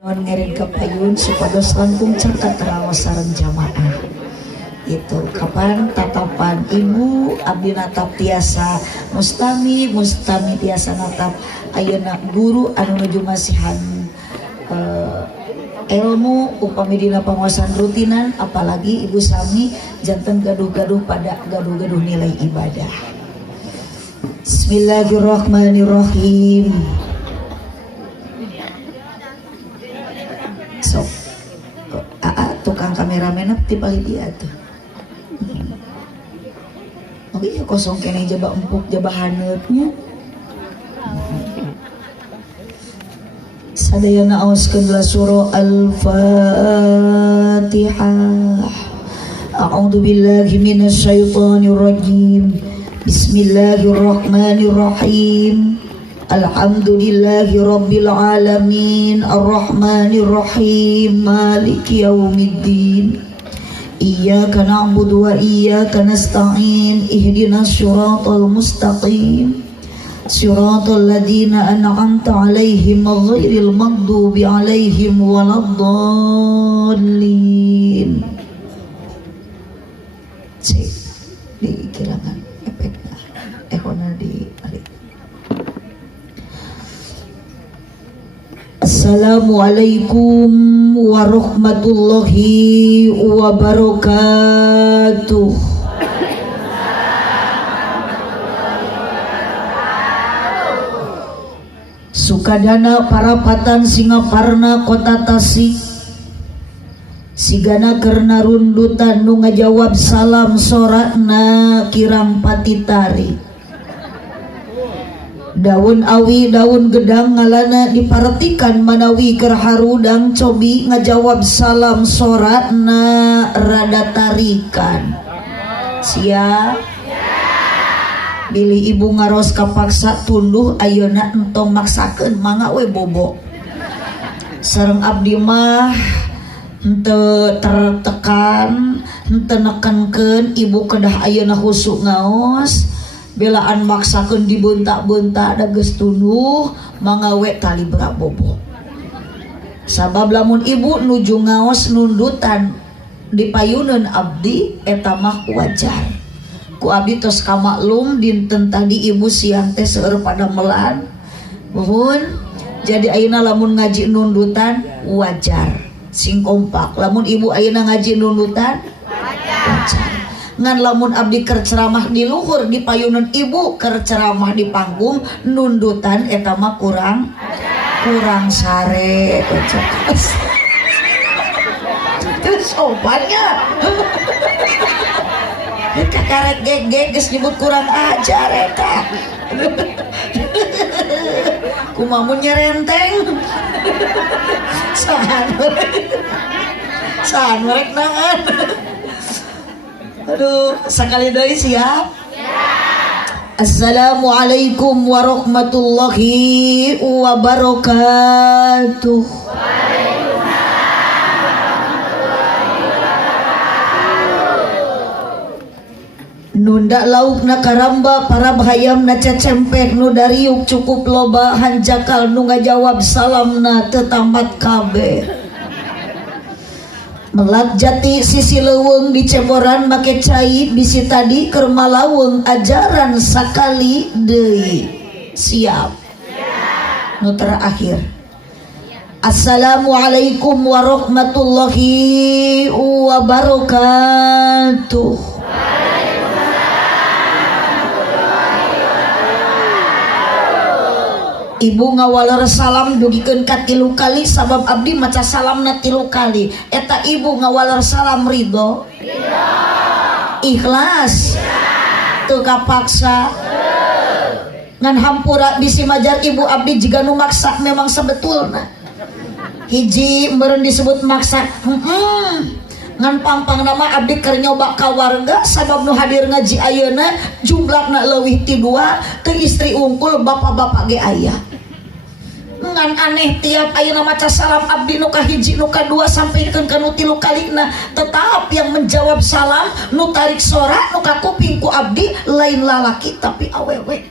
non ngiring ke payun supados langkung caket raos sareng jamaah. Itu kapan tatapan ibu abdi natap tiasa mustami tiasa natap ayeuna guru anu nuju masihan ilmu upami dina panguasaan rutinan, apalagi ibu sami janten gaduh-gaduh pada gaduh-gaduh nilai ibadah. Bismillahirrahmanirrahim. Sok tukang kameramen ti bali dia tuh. Oke ya kosong kene jaba empuk jaba haneutnya. Sadayana aoskeun surah Al-Fatihah. A'udzu billahi minasy syaithanir rajim. Bismillahirrahmanirrahim. Alhamdulillahi rabbil alamin arrahmanir rahim maliki yaumiddin iyyaka na'budu wa iyyaka nasta'in ihdinas siratal mustaqim siratal ladzina an'amta 'alaihim ghairil maghdubi 'alaihim waladdallin. Cek di kirangan efeknya ehona di balik. Assalamualaikum warahmatullahi wabarakatuh. Sukadana parapatan Singaparna kota Tasik sigana kerna rundutan nu ngajawab salam sorakna kirang patitari. Daun awi daun gedang ngalana diparetikan manawi keur harudang cobi ngajawab salam soratna rada tarikan. Siap bilih ibu ngaros kapaksa tunduh ayeuna entong maksakeun mangga we bobo sareng abdi mah henteu tertekan henteu nekenkeun ibu kedah ayeuna husuk ngaos belaan maksakeun dibuntak-buntak da geus tunduh mangga we tali berak bobo. Sabab lamun ibu nuju ngaos nundutan dipayuneun abdi eta mah wajar. Ku abdi tos kamaklum dinten tadi ibu siang teh seueur pada melan. Muhun jadi ayeuna lamun ngaji nundutan wajar sing kompak. Lamun ibu ayeuna ngaji nundutan wajar. Ngan lamun abdi keur ceramah di luhur di payunan ibu keur ceramah di panggung nundutan eta mah kurang sare. Terus sopannya kakaret geg geus nyebut kurang ajar eta. Kumaha nyerenteng. Sahan merek naon. Aduh, sekali deui siap? Assalamualaikum warahmatullahi wabarakatuh. Nunda laukna karamba para bahayamna cecempek nu dariuk cukup loba hanjakal nu ngajawab salamna teu tamat kabeh. Melat jati sisi leuweung di ceboran make cai bisi tadi keur malaweng ajaran sakali deui. Siap? Nu terakhir. Assalamualaikum warahmatullahi wabarakatuh. Ibu ngawaler salam dugikeun ka 3 kali sabab abdi maca salamna 3 kali. Eta ibu ngawaler salam ridho? Ikhlas? Teu kapaksa? Ngan hampura bisi majar ibu abdi jiga nu maksa memang sebetulna. Hiji meureun disebut maksa. Ngan pangpang nama abdi keur nyoba ka warga sabab nu hadir ngaji ayeuna jumlahna leuwih ti 2 teu istri unggul bapak-bapak ge aya. Ngan aneh tiap ayeuna maca salam abdi nu kahiji nu kadua sampikeun ka nu 3 kalina tetap yang menjawab salam nu tarik sorak nu ka kuping ku abdi lain lalaki tapi awewe.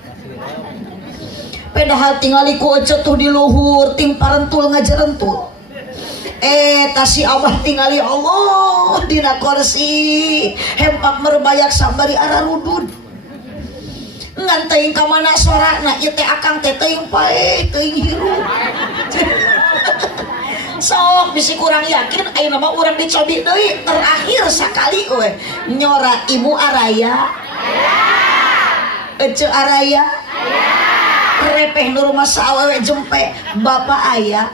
Padahal tingali ku ece tuh di luhur ting parentul ngajarentul tasi abah tingali Allah dina kursi hempak merbayak sabari ararudud ngan teuing ka mana sorana ieu teh akang teh teuing pae teuing hirup sok bisi kurang yakin ayeuna mah urang dicobi deui terakhir sakali we nyora ibu araya ece araya repeh nu rumah sawewe jempe bapak aya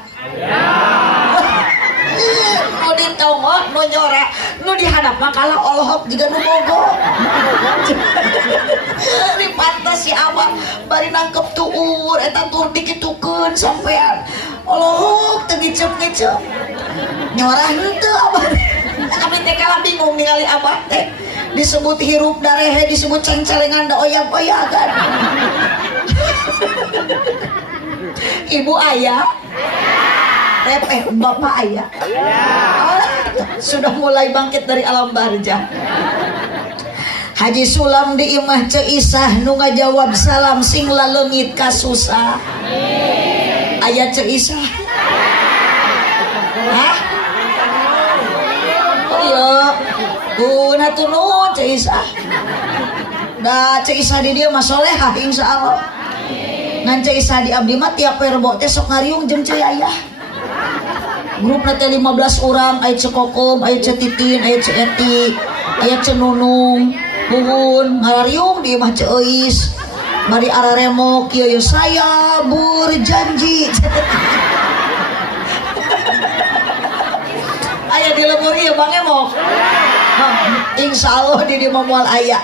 nu ditongok nu nyora nu dihadap mah kalah olohok juga nu bogo di pantas si abah bari nangkep tuur eta tur dikitukeun sampean olohok teu ngicep-ngicep nyora henteu abah kami teh kalah bingung ningali abah teh disebut hirup darehe disebut cengcelengan da oyag-oyagan ibu ayah repeh bapak ayah sudah mulai bangkit dari alam barzah. Haji Sulam di imah Ceisah nu ngajawab salam sing laleungit ka susah aya Ceisah hah oh iya hatur nuhun Ceisah da Ceisah di dieu mah solehah insyaallah ngan Ceisah di abdi mah tiap rebo teh sok ngariung jeung Ceyayah grupna teh 15 urang aya Cekokom aya Cetitin aya Ceeti aya Cenunung Buhun ngariung di imah Ceeis bari araremok kieu saya berjanji aya di lembur ieu Bang Emok insyaallah di dieu moal aya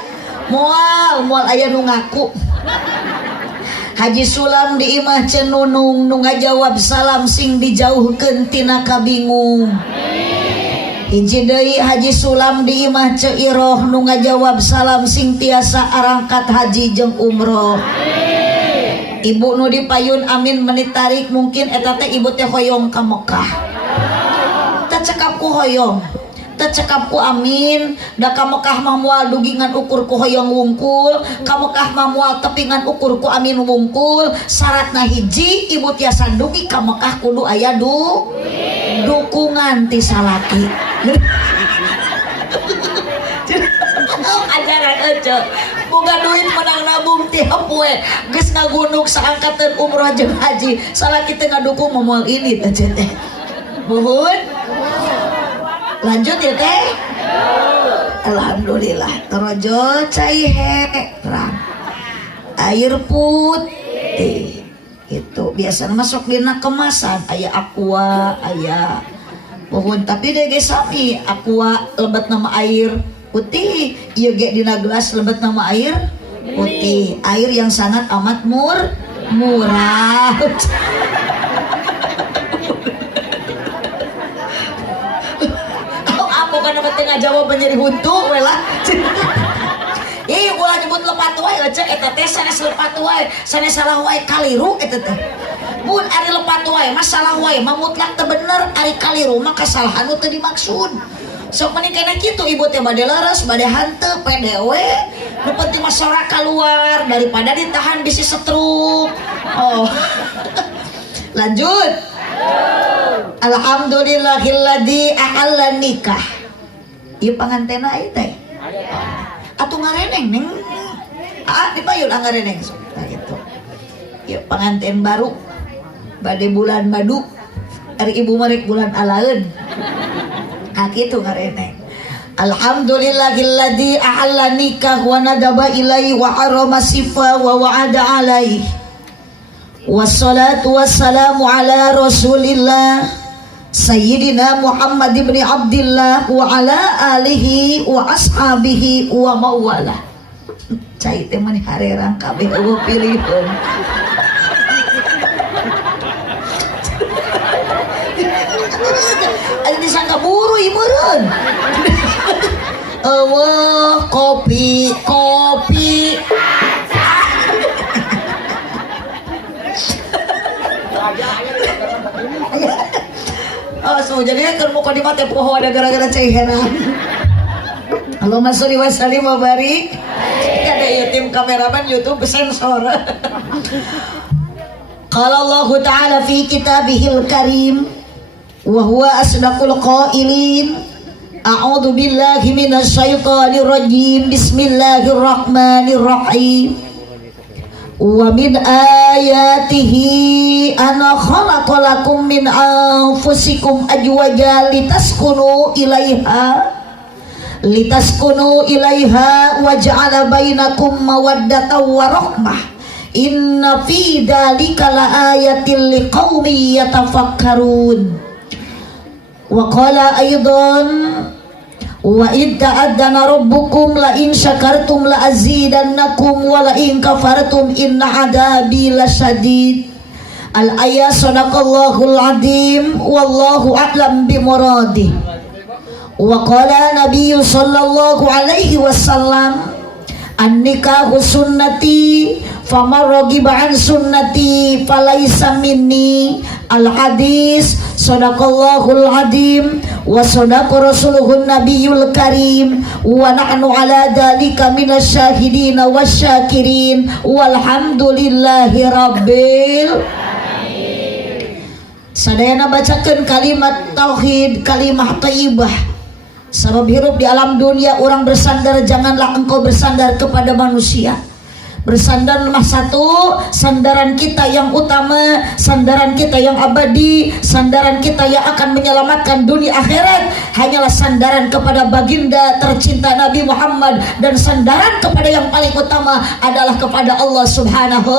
moal aya nu ngaku Haji Sulam di imah Cenunung nu ngajawab salam sing dijauhkeun tina kabingung hiji deui Haji Sulam di imah Ceiroh nu ngajawab salam sing tiasa arangkat haji jeung umroh ibu nu dipayun amin menit tarik mungkin eta teh ibu teh hoyong ka Mekah teu cekap ku hoyong cekap ku amin da ka Mekah mah moal dugingan ukur ku hoyong wungkul ka Mekah mah moal tepingan ukur ku amin wungkul syaratna hiji ibu tiasa dugi ka Mekah kudu aya dukungan ti salaki ajaran ece boga duit menang nabung tiap we geus ngagunung saangkatan umroh jeung haji salaki teu ngadukung moal ini teh teh buhun lanjut ya teh alhamdulillah terojo cai terang air putih itu biasa masuk dina kemasan aya aqua aya pohon tapi dege sami aqua lebat nama air putih ieu ge dina gelas lebat nama air putih air yang sangat amat murah karena penting jawab menjadi huntu welah ih ulah nyebut lepat wae cek eta teh sanes lepat wae sanes salah wae kaliru eta teh mun ari lepat wae masalah wae mah mutlak teu bener ari kaliru mah kasalahan teu dimaksud sok meni kana kitu ibu teh bade leres bade hanteu pede we nu penting mah sora keluar daripada ditahan bisi stroke oh lanjut alhamdulillahilladzi a'alla nikah ieu pangantena ieu teh atuh ngareneng neng dipayun ngareneng nah gitu ieu panganten baru bade bulan madu ari ibu merek bulan alaeun kitu ngareneng alhamdulillahilladzi a'alla nikah wa nadaba ilaihi wa harama sifa wa wa'ada alaihi wassalatu wassalamu ala rasulillah Sayyidina Muhammad ibn Abdillah wa ala alihi wa ashabihi wa mawala cai teh mani harerang kabeh eueuh pilihun aya disangka buru ieu meureun eueuh kopi oh so jadi keur muka di mata poho ada gara-gara cai heran Allahumma sholli wa sallim wa barik ada ya tim kameraman YouTube sensor qala Allah ta'ala fi kitabihil karim wa huwa asdaqul qailin. A'udzu billahi minasyaitonir rajim. Bismillahirrahmanirrahim. Wa min ayatihi ana khalaqalakum min anfusikum azwajan litaskunu ilaiha wa ja'ala bainakum mawaddatan wa rahmah. Inna fi dzalika laayatil liqaumin yatafakkarun. Wa qala aidan wa id ta'addana rabbukum la in syakartum la azidannakum wa la in kafartum inna adabi lasyadid. Al-ayat sadaqallahul azim wallahu a'lam bimuradih. Wa qala nabiyyu sallallahu alaihi wasallam an-nikahu sunnati faman raghiba an sunnati falaysa minni. Al-hadis sadaqallahul azim wa sadaqa rasuluhun nabiyul karim wa nahnu ala dzalika minasyahidin wasyakirin walhamdulillahi rabbil alamin. Sadayana bacakeun kalimat tauhid, kalimah thayyibah. Sabab hirup di alam dunia orang bersandar, janganlah engkau bersandar kepada manusia. Bersandar nomor satu, sandaran kita yang utama, sandaran kita yang abadi, sandaran kita yang akan menyelamatkan dunia akhirat hanyalah sandaran kepada baginda tercinta Nabi Muhammad, dan sandaran kepada yang paling utama adalah kepada Allah Subhanahu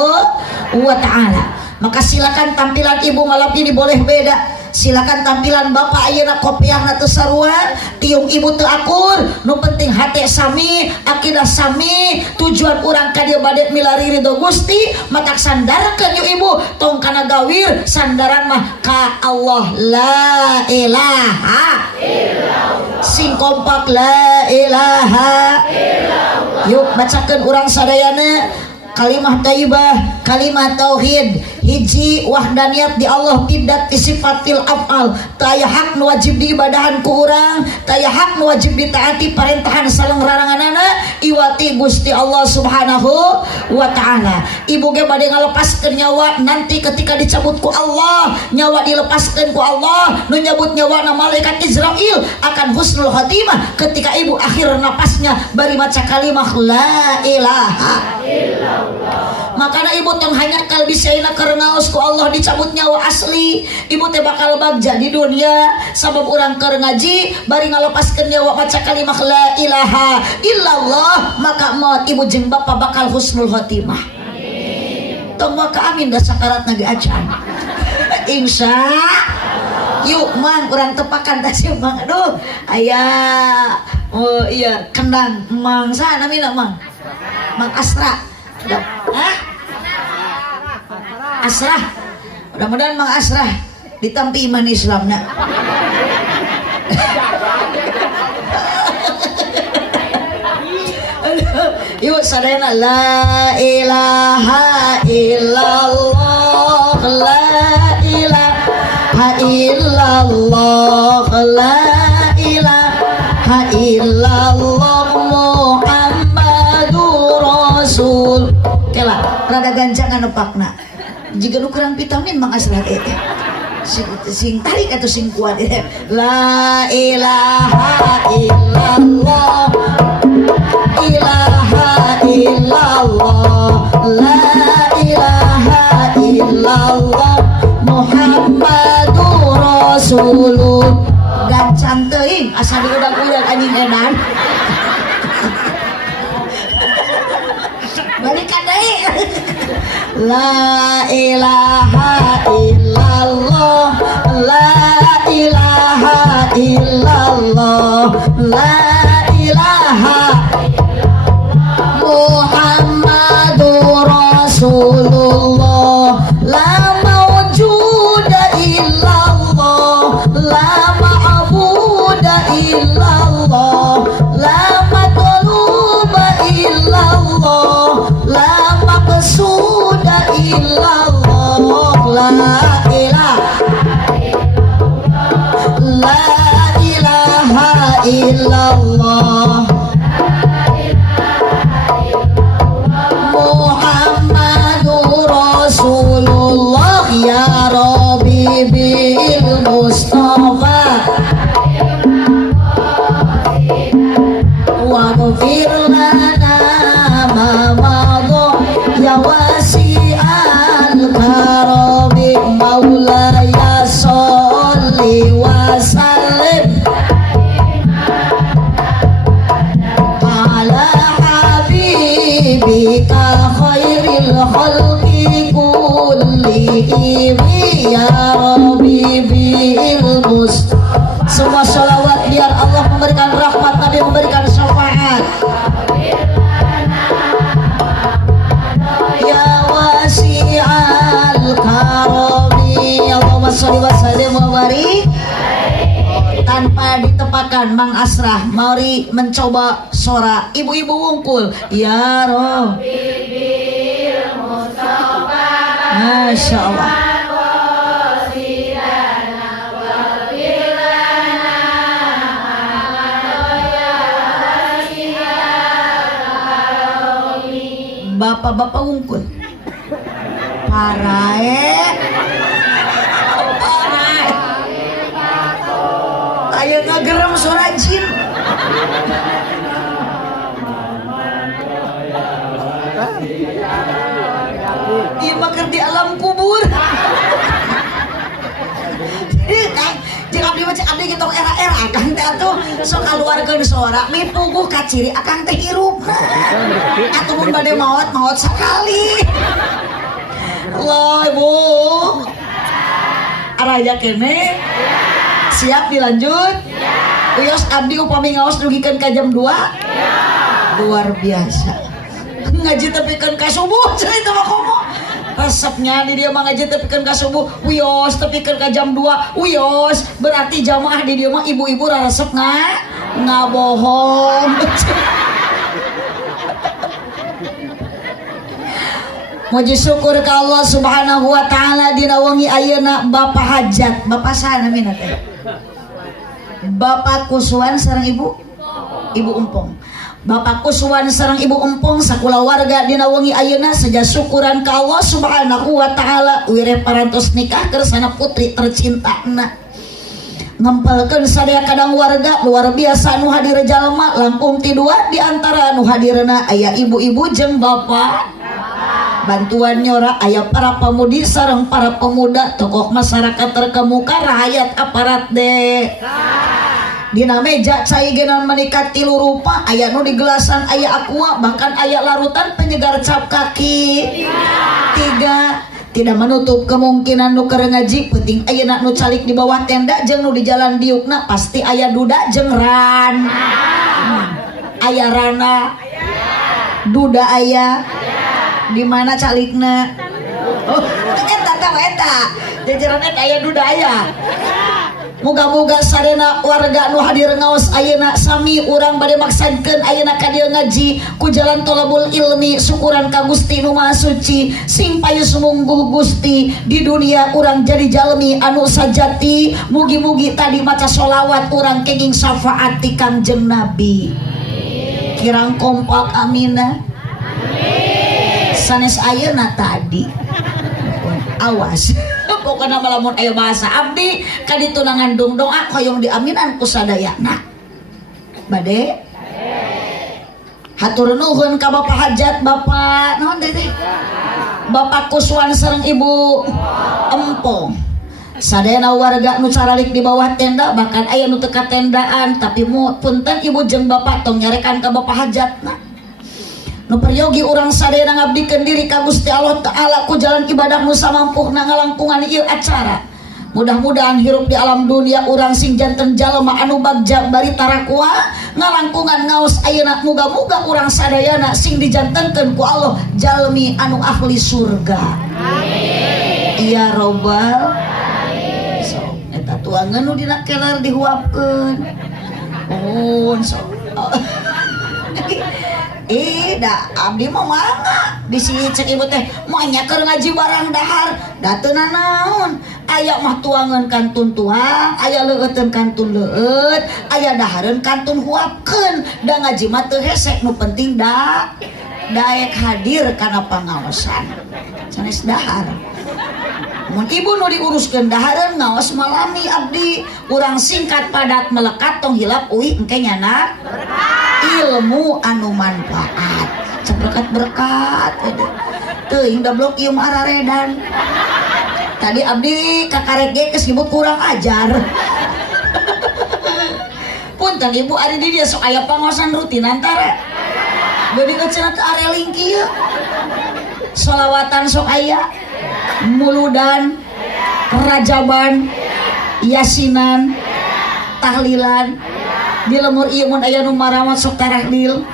wa ta'ala. Maka silakan tampilan ibu malam ini boleh beda. Silakan tampilan bapak ayeuna kopiahna teu sarua, tiung ibu teu akur, nu penting hate sami, akidah sami, tujuan urang ka dieu bade milari ridho Gusti, matak sandarkeun yuk ibu, tong kana gawir, sandaran mah ka Allah, la ilaha illallah. Sing kompak la ilaha illallah. Yuk bacakeun urang sadayana kalimah thayyibah, kalimah tauhid. Hiji, wahdaniyat di Allah bidat sifatil af'al. Taya hak nu wajib diibadahan ku urang, taya hak nu wajib ditaati parentahan sareng raranganana iwati Gusti Allah Subhanahu wa ta'ala. Ibu ge bade ngalepaskeun nyawa nanti ketika dicabut ku Allah, nyawa dilepaskeun ku Allah, nu nyabut nyawa na malaikat Israil akan husnul khotimah ketika ibu akhir napasnya bari maca kalimah la ilaha illallah. Makana ibu tong hanya kalbi saina kerengaos ku Allah dicabut nyawa asli, ibu teh bakal bagja di dunia. Sabab urang keur ngaji bari ngalepaskeun nyawa maca kalimah la ilaha illallah, maka maut ibu jeung bapa bakal husnul khotimah. Amin. Tong maka amin da sakaratna ge acan. Insya yuk mang urang tepakan teh si mang. Aduh aya oh iya kendang mang sana mina mang. Mang Asra. Hah? Asrah. Mudah-mudahan Mang Asrah ditampi iman Islamna. Yuk sadayana la ilaha illallah, la ilaha illallah, la ilaha illallah Muhammadur Rasul. Kela rada ganjang nepakna. Jika nu kurang vitamin Mang Asrah teh sing tarik atau sing kuat la ilaha illallah, ilaha illallah, la ilaha illallah Muhammadur Rasulullah. Gancang teuing asal diudag-udag anjing edan. Balikan deui. La ilaha illallah, la ilaha illallah, la ilaha Muhammadur Rasulullah. La mawjuda illallah, la ma'buda illallah, la matluba illallah, la maqsuda illallah, la ilaha illallah Muhammadur Rasulullah. Ya Rabbi bil Mustafa waghfir lana ma madha ya wasi'al karami maulaya sholli wa sallim ala habibika khairil khalqi kullihim ya rabbi bil mustafa. Semua sholawat biar Allah memberikan rahmat, Nabi memberikan syafaat. Ya wasi'al karami Allahumma sholli wa sallim wa barik. Tanpa ditepakan Mang Asrah, mari mencoba suara ibu-ibu wungkul. Ya Rabbi bil Mustafa. Masya Allah. Bapak-bapak wungkul parae ayo ngagerem suara jin. Iya bakar di alam kubur. Jika abdi macam abdi gitu era-era akang teh atuh sok kaluarkeun suara mipuguh ka ciri akang teh hirup. Atuh mun bade maot sekali. Allah Ibu. Araya kene. Siap dilanjut? Uyos abdi upami ngaos dugikeun ka jam 2? Luar biasa. Ngaji tepikeun ka subuh cerita mah komo. Resepnya di dia mah ngaji tepikeun ka subuh, uyos tepikeun ka jam 2, uyos berarti jamaah di dia mah ibu-ibu resep ngabohong. Muji syukur ka Allah Subhanahu wa taala dina wengi ayeuna Bapak Hajat, Bapak saha namina teh? Bapak Kuswan sareng Ibu Umpong. Bapak Kuswan sareng Ibu Empong sakulawarga dina wengi ayeuna saja syukuran ka Allah Subhanahu wa taala wireh parantos nikah kersana putri tercintana. Ngempelkeun sadaya kadang warga luar biasa nu hadir jalma langkung ti 2 di antara nu hadirna aya ibu-ibu jeung bapak. Bantuan nyora aya para pamudi sareng para pemuda tokoh masyarakat terkemuka rakyat aparat deh. Dina meja cai genan menikah 3 rupa aya nu di gelasan aya aqua bahkan aya larutan penyegar cap kaki 3 tidak menutup kemungkinan nu keur ngaji penting ayeuna nu calik di bawah tenda jeung nu di jalan diukna pasti aya duda jeung ran aya rana duda aya di mana calikna oh eta tah eta jajaran eta aya duda aya. Muga-muga sarena warga nu hadir ngaos ayeuna sami urang bade maksudkeun ayeuna ka dieu ngaji ku jalan tolabul ilmi syukuran ka Gusti nu Maha Suci sing payu sumungguh Gusti di dunia urang jadi jalmi anu sajati mugi-mugi tadi maca sholawat urang kenging syafaat ti Kangjeng Nabi. Kirang kompak amina. Sanes ayeuna tadi. Awas. Pokoknya malamun aya bahasa abdi kaditu ngandung doa koyong diaminan ku sadayana bade hatur nuhun ka Bapak Hajat Bapak naon teh Bapak Kuswan sareng Ibu Empong sadayana warga nu caralik di bawah tenda bahkan aya nu teu tendaan tapi punten Ibu jeung Bapak tong nyarekan ka Bapak Hajatna nu peryogi urang sadayana ngabdikeun diri ka Gusti Allah Ta'ala ku jalan ibadah nu samampuhna ngalangkungan ieu acara. Mudah-mudahan hirup di alam dunia urang sing janten jalema anu bagja bari tarakwa ngalangkungan ngaos ayeuna muga-muga urang sadayana sing dijantenkeun ku Allah jalmi anu ahli surga. Amin. Ya Rabbal alamin. So, eta tuangan nu dina kelar dihuapkeun. So. Da abdi mah mangga bisi cek ibu teh moanya keur ngaji barang dahar dateuna naon aya mah tuangan kantun tuang aya leueuteun kantun leueut aya dahareun kantun huapkeun da ngaji mah teu hese nu penting daek hadir kana pangaosan sanes dahar mun ibu nu diuruskeun dahareun ngaos malami abdi urang singkat padat melekat tong hilap uih engke nyana ilmu anu manfaat ceprekat berkat teuing da blok ieu mah araredan tadi abdi kakarek ge geus nyebut kurang ajar punten ibu ari di dia sok aya pangosan rutin antara geuning cenah teu areling kieu sholawatan sok aya muludan rajaban yasinan tahlilan di lemur ieu mun aya nu marawat sok tarahlil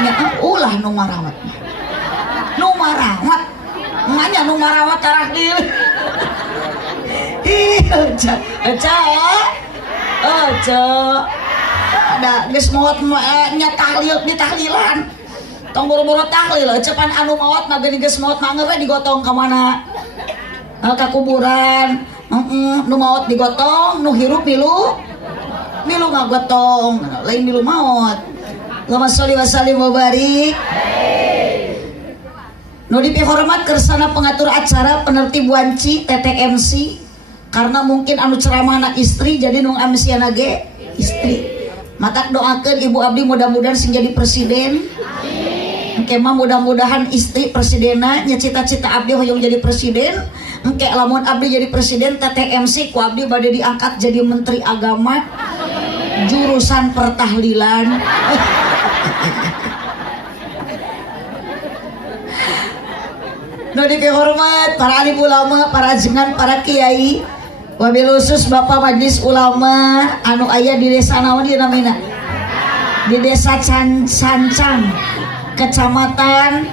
nya ulah nu marawat nganya nu marawat tarahlil ih aja ada geus maot nya tahlil di tahlilan tong boro-boro tahlil cepan anu maot mah geuning geus maot mah ngeureun digotong ka mana ka kuburan nu maot digotong nu hirup milu ngagotong lain milu maot Allahumma sholli wa sallim wa barik nu dipihormat kersana pengatur acara penertib wanci TTMC karena mungkin anu ceramah anak istri jadi nu MC ge istri matak doakeun ibu abdi mudah-mudahan sing jadi presiden engke mah mudah-mudahan istri presidena nya cita-cita abdi hoyong jadi presiden engke lamun abdi jadi presiden TTMC ku abdi bade diangkat jadi menteri agama jurusan pertahlilan nu dihormat para alim ulama, para ajengan, para kiai, wabil khusus Bapak Majelis Ulama anu aya di desa naon ieu namina? Di desa Sancang, Kecamatan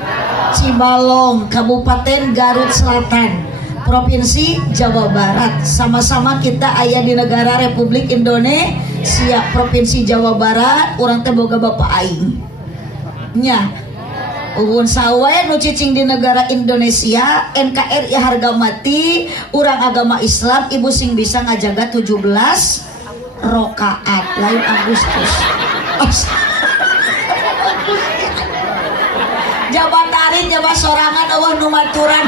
Cibalong, Kabupaten Garut Selatan, Provinsi Jawa Barat. Sama-sama kita aya di negara Republik Indonesia, Provinsi Jawa Barat, urang teh boga Bapak aing. Nya Uhun sawe nu cicing di negara Indonesia NKRI harga mati urang agama Islam ibu sing bisa ngajaga 17 rakaat lain Agustus jabat tarik jabat sorangan eueuh nu maturan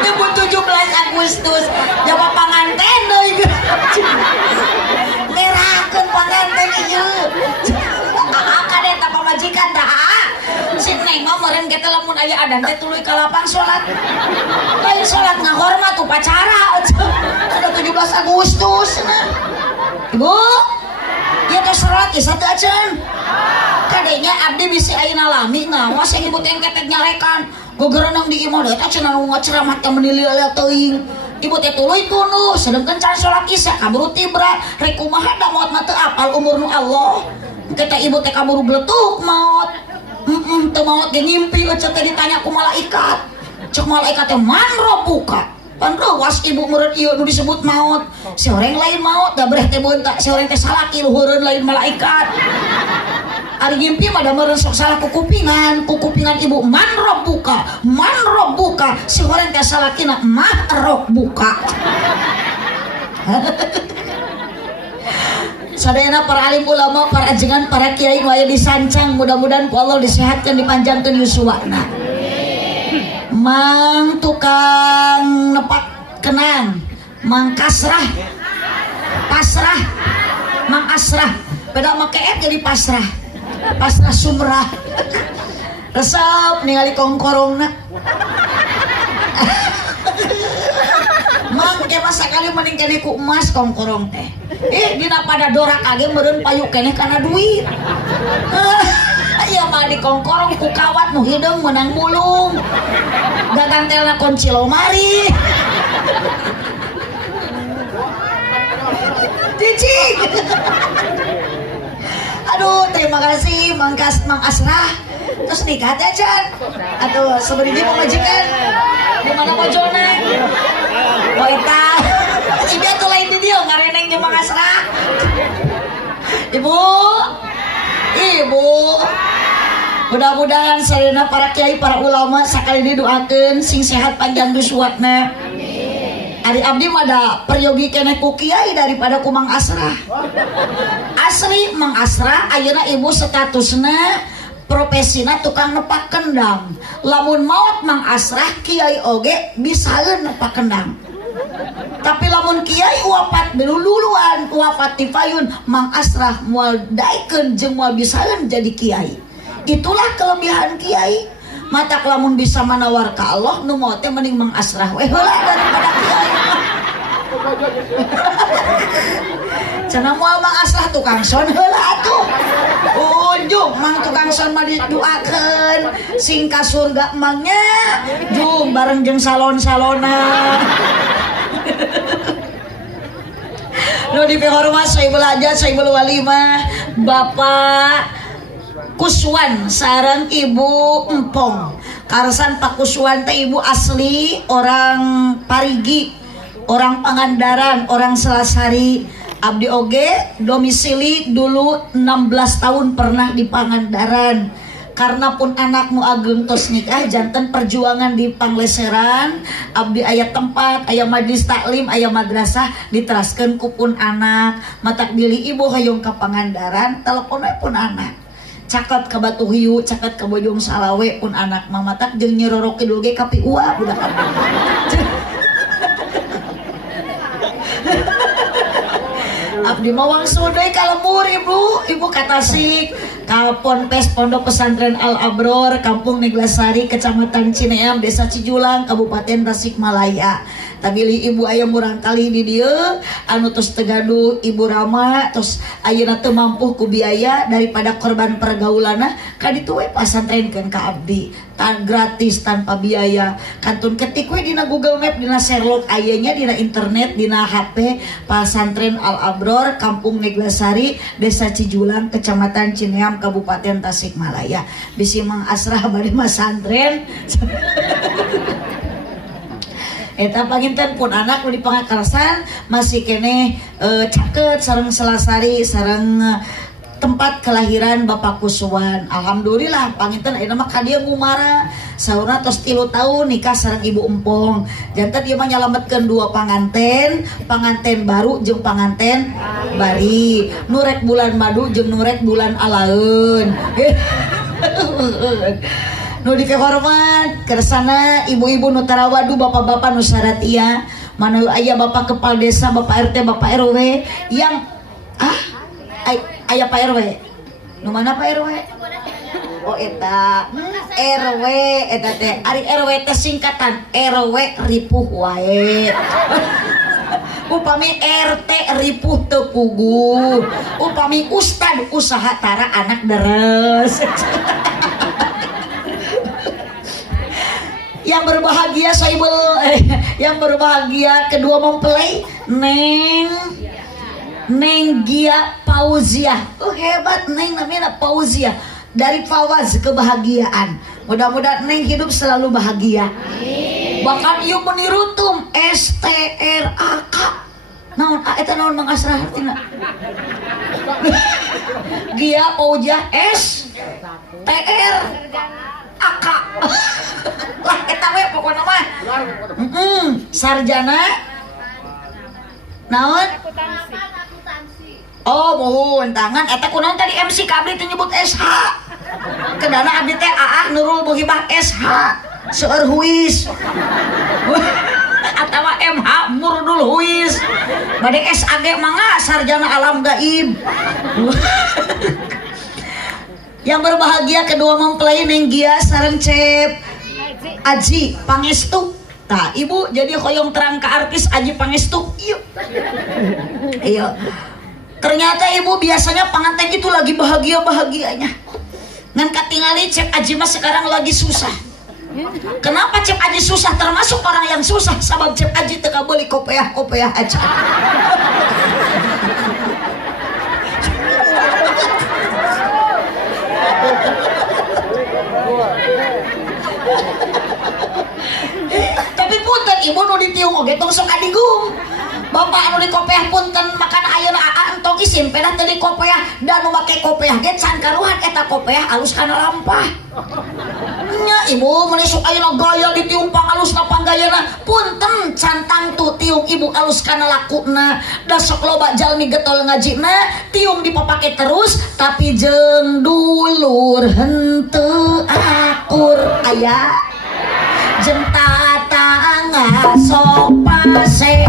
nyebut 17 Agustus jabat panganten deui ngerakeun panganten ieu kadeta pamajikan tah si neng mah meureun kita lamun aya adan teh tuluy ka lapang salat lain salat ngahormat upacara ada 17 Agustus nah ibu ieu teh salat geus teu acan kadenya abdi bisi ayeuna lami ngawas yang ibu teh ketek nyalekan gogerenang di imah eta cenah nu ngaceramah teh menilil teuing ibu teh tuluy tunu sedengkeun can salat isya kaburu tibra rek kumaha da maot mah teu apal umur nu Allah kita ibu teh kaburu bletuk maot teu maot ge ngimpi ecet teh ditanya ku malaikat cek malaikat teh man rabbuka pan rawas ibu meureun ieu nu disebut maot si horeng lain maot da breh teh beunta si horeng teh salaki luhureun lain malaikat ari ngimpi mah da meureun sok salah kukupingan ibu man rabbuka si horeng teh salakina mah rabbuka sadayana para alim ulama, para ajengan, para kiai nu aya di Sancang mudah-mudahan ku Allah disehatkan dipanjangkeun yuswana. Mang tukang nepak kenang, Mang Kasrah, pasrah, Mang Asrah, beda make jadi pasrah sumrah. Resep ningali kongkorongna. Mang ge masa kali mending kene ku emas kongkorong teh. Dina pada dorak age meureun payu keneh kana duit. Ieu mah di kongkorong ku kawat nu hideung meunang mulung. Gagantelna kunci lomari. Cicing. Aduh, terima kasih Mang Asrah. Terus nikah teh Can? Atau sebenarnya mau majikan? Di mana pojona? Oh eta. Ibu tuh lain di dia ngareneng jeung Mang Asrah. Ibu. Mudah-mudahan sarena para kiai, para ulama sakali didoakeun sing sehat panjang duswatna. Ari abdi mah da peryogi keneh ku kiai daripada ku Mang Asrah. Asli Mang Asrah ayeuna ibu statusna profesina tukang nepak kendang. Lamun maot Mang Asrah kiai oge bisaeun nepak kendang. Tapi lamun kiai wafat duluan wafat ti payun Mang Asrah moal daekeun jeung moal bisaeun jadi kiai. Itulah kelebihan kiai. Matak lamun bisa manawar ka Allah nu moal teh mending Mang Asrah we heula daripada kiai. Cenah moal Mang Asrah tukang son heula atuh. Ujung Mang tukang son mah didoakeun sing ka surga emangnya jung bareng jeung salon-salona. Nu dipihormat Saibul Hajat Saibul Walimah Bapak Kuswan sareng Ibu Empong. Karsan Pak Kuswan teh ibu asli orang Parigi, orang Pangandaran, orang Selasari. Abdi oge domisili dulu 16 tahun pernah di Pangandaran. Karena pun anakmu ageng tos nikah janten perjuangan di Pangleseran. Abdi aya tempat, aya majlis taklim, aya madrasah diteraskeun ku pun anak. Matak dili ibu hayung ka Pangandaran, telepon we pun anak. Caket ka Batu Hiu, caket ka Bojong Salawe pun anak mah matak jeung nyerorok kidul ge ka Piua budak abdi. Abdi mah wangsul deui ka lembur ibu ka Tasik, ka Ponpes Pondok Pesantren Al Abror, Kampung Neglasari, Kecamatan Cineam, Desa Cijulang, Kabupaten Tasikmalaya. Tabili ibu aya murang kali di dieu anu tos teu gaduh Ibu Rama tos ayeuna teu mampu ku biaya daripada korban pergaulanna ka ditu we pasantrenkeun ka abdi tan gratis tanpa biaya. Kantun ketik we dina Google Map dina Sherlock ayanya dina internet dina HP Pasantren Al Abror Kampung Neglasari Desa Cijulang Kecamatan Cineam Kabupaten Tasikmalaya. Bisi Mang Asrah bade masantren. Eta panginten pun anak nu di Pangakarsan masih kene caket sareng Selasari sareng tempat kelahiran Bapak Kuswan. Alhamdulillah panginten ayeuna mah ka dieu ngumara saurna tos 3 tahun nikah sareng Ibu Empong. Janten ieu mah nyalametkeun 2 panganten, panganten baru jeung panganten bari. Nu rek bulan madu jeung nu rek bulan alaeun. Nu dipihormat kersana ibu-ibu nu tarawadu bapak-bapak nu saratia mana aya bapak kepala desa bapak RT bapak RW yang aya Pak RW nu mana Pak RW oh eta RW eta teh ari RW teh singkatan RW ripuh wae upami RT ripuh teu puguh upami ustad usaha tara anak deres. Yang berbahagia yang berbahagia kedua mempelai Neng Gia Pauziah. Hebat Neng namanya Pauziah. Dari Fawaz kebahagiaan. Mudah-mudahan Neng hidup selalu bahagia. Bahkan ieu menirutum STRAK. Naon eta naon Mang Asrah artina? Gia Pauziah STR Aka lah eta we pokona mah sarjana naon oh mohon tangan eta kunaon tadi MC kabli teh nyebut SH kedana abdi teh AA Nurul Muhibah SH seueur huis atawa MH Murdul huis bade SAG mangga sarjana alam gaib. Yang berbahagia kedua mempelai Neng Gia sareng Cep Aji Pangestu. Tah ibu jadi hoyong terang ke artis Aji Pangestu. Iya. Ternyata ibu biasanya pengantin itu lagi bahagia-bahagianya. Ngan katingali Cep Aji mah sekarang lagi susah. Kenapa Cep Aji susah? Termasuk orang yang susah sabab Cep Aji teu kabeli kopiah-kopiah aja. Tapi punten ibu nu ditiung oge tong sok adigum. Bapak anu di kopiah punten makan ayeuna AA entong isim peda teu di kopiah dan nu make kopiah ge can karuhan eta kopiah alus kana lampah. nya ibu meni sok ayeuna gaya ditiung pangalusna panggayana punten cantang tu tiung ibu alus kana lakuna da sok loba jalmi getol ngajina tiung dipapake terus tapi jeung dulur henteu akur aya jeung tatangga sok pase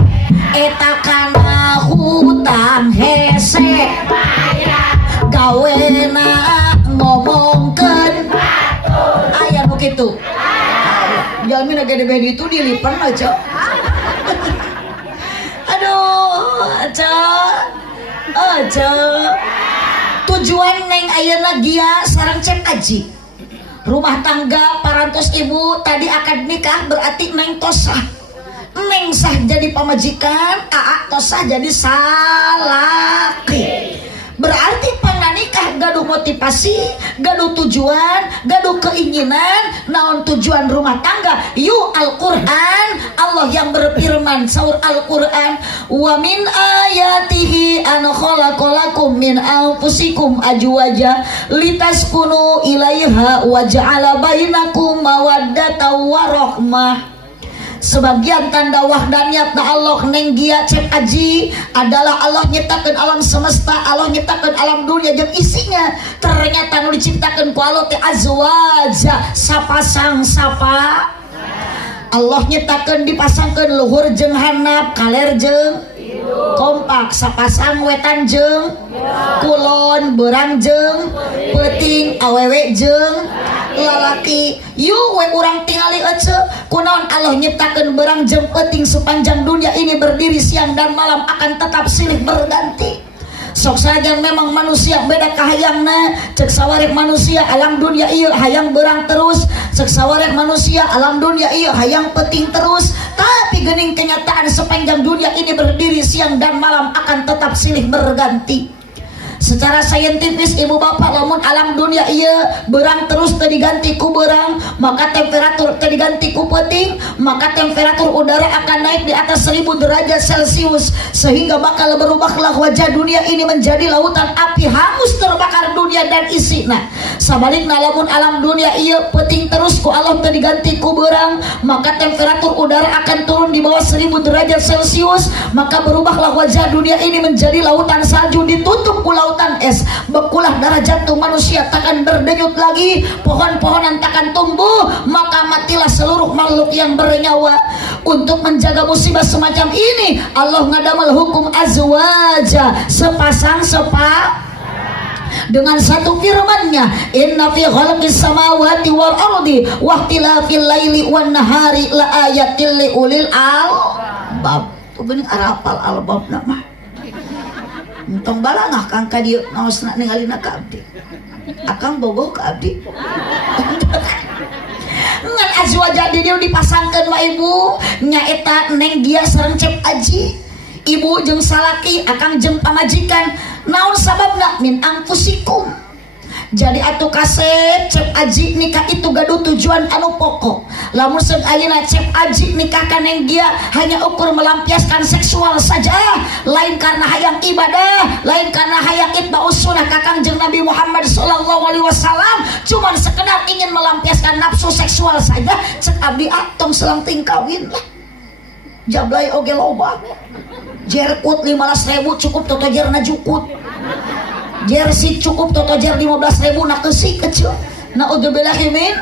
eta kana hutang hese gawena ngomongkeun aya nu kitu jalmi na gede bedi itu dilipan aja aduh aja tujuan neng ayeuna gia sareng cek aji rumah tangga parantos ibu tadi akad nikah berarti neng tosah neng sah jadi pamajikan aa tosah jadi salaki berarti panganikah gaduh motivasi gaduh tujuan gaduh keinginan naon tujuan rumah tangga yuk Al-Quran Allah yang berfirman saur Al-Quran wa min ayatihi an khalaqalakum min anfusikum azwaja litaskunu ilaiha wa ja'ala bainakum mawaddatan wa rahmah. Sebagian tanda wahdaniyatna Allah neng gia cek aji adalah Allah nyiptakeun alam semesta, Allah nyiptakeun alam dunia jeung isinya. Ternyata nu diciptakeun ku Allah teh azwaja, sapasang sapa. Allah nyiptakeun dipasangkeun luhur jeung handap, kaler jeung kompak, sapasang wetan jeung kulon, beurang jeung peuting, awewe jeung lalaki. Yuk we urang tingali ece kunaon Allah nyiptakeun beurang jeung peuting sepanjang dunia ini berdiri siang dan malam akan tetap silih berganti. Sok saja memang manusia beda kahayangna cek sawarek manusia alam dunia ieu hayang beurang terus cek sawarek manusia alam dunia ieu hayang peuting terus tapi geuning kenyataan sepanjang dunia ini berdiri siang dan malam akan tetap silih berganti. Secara saintifis ibu bapak lamun alam dunia iya berang terus terdiganti ku berang maka temperatur terdiganti ku peuting maka temperatur udara akan naik di atas 1000 derajat Celcius sehingga bakal berubahlah wajah dunia ini menjadi lautan api hangus terbakar dunia dan isina. Sabalikna lamun alam dunia iya peuting terus ku Allah terdiganti ku berang maka temperatur udara akan turun di bawah 1000 derajat Celcius maka berubahlah wajah dunia ini menjadi lautan salju ditutup ku lautan es bekulah darah jantung manusia takkan berdenyut lagi pohon-pohonan takkan tumbuh maka matilah seluruh makhluk yang bernyawa. Untuk menjaga musibah semacam ini Allah ngadamel hukum azwaja sepasang sepa dengan satu firman-Nya inna fi khalqis samawati wal ardi wa ikhtilafil laili wan nahari la ayatil liulil albab. Tuh geuning arapal albab nama entong balangah kang ka dieu naosna ningalina ka abdi akang bogoh ka abdi ngan azwaja di dieu dipasangkeun wa ibu nyaeta neng dia sareng cep aji ibu jeung salaki akang jeung pamajikan naon sababna min anfusikum. Jadi atuh kaset cep aji nikah itu gaduh tujuan anu pokok. Lamun seun ayeuna cep aji nikah kaneng dia hanya ukur melampiaskan seksual saja, lain karena hayang ibadah, lain karena hayang itba'us sunnah kakang jeung Nabi Muhammad sallallahu alaihi wasallam, cuman sekedar ingin melampiaskan nafsu seksual saja, cek abdi tong selang ting kawin lah. Jablay oge loba. Jerkut 15.000 cukup toto jerna jukut. Jersey cukup toto jer 15.000 nak kesik kecil. Naudzubillahi min.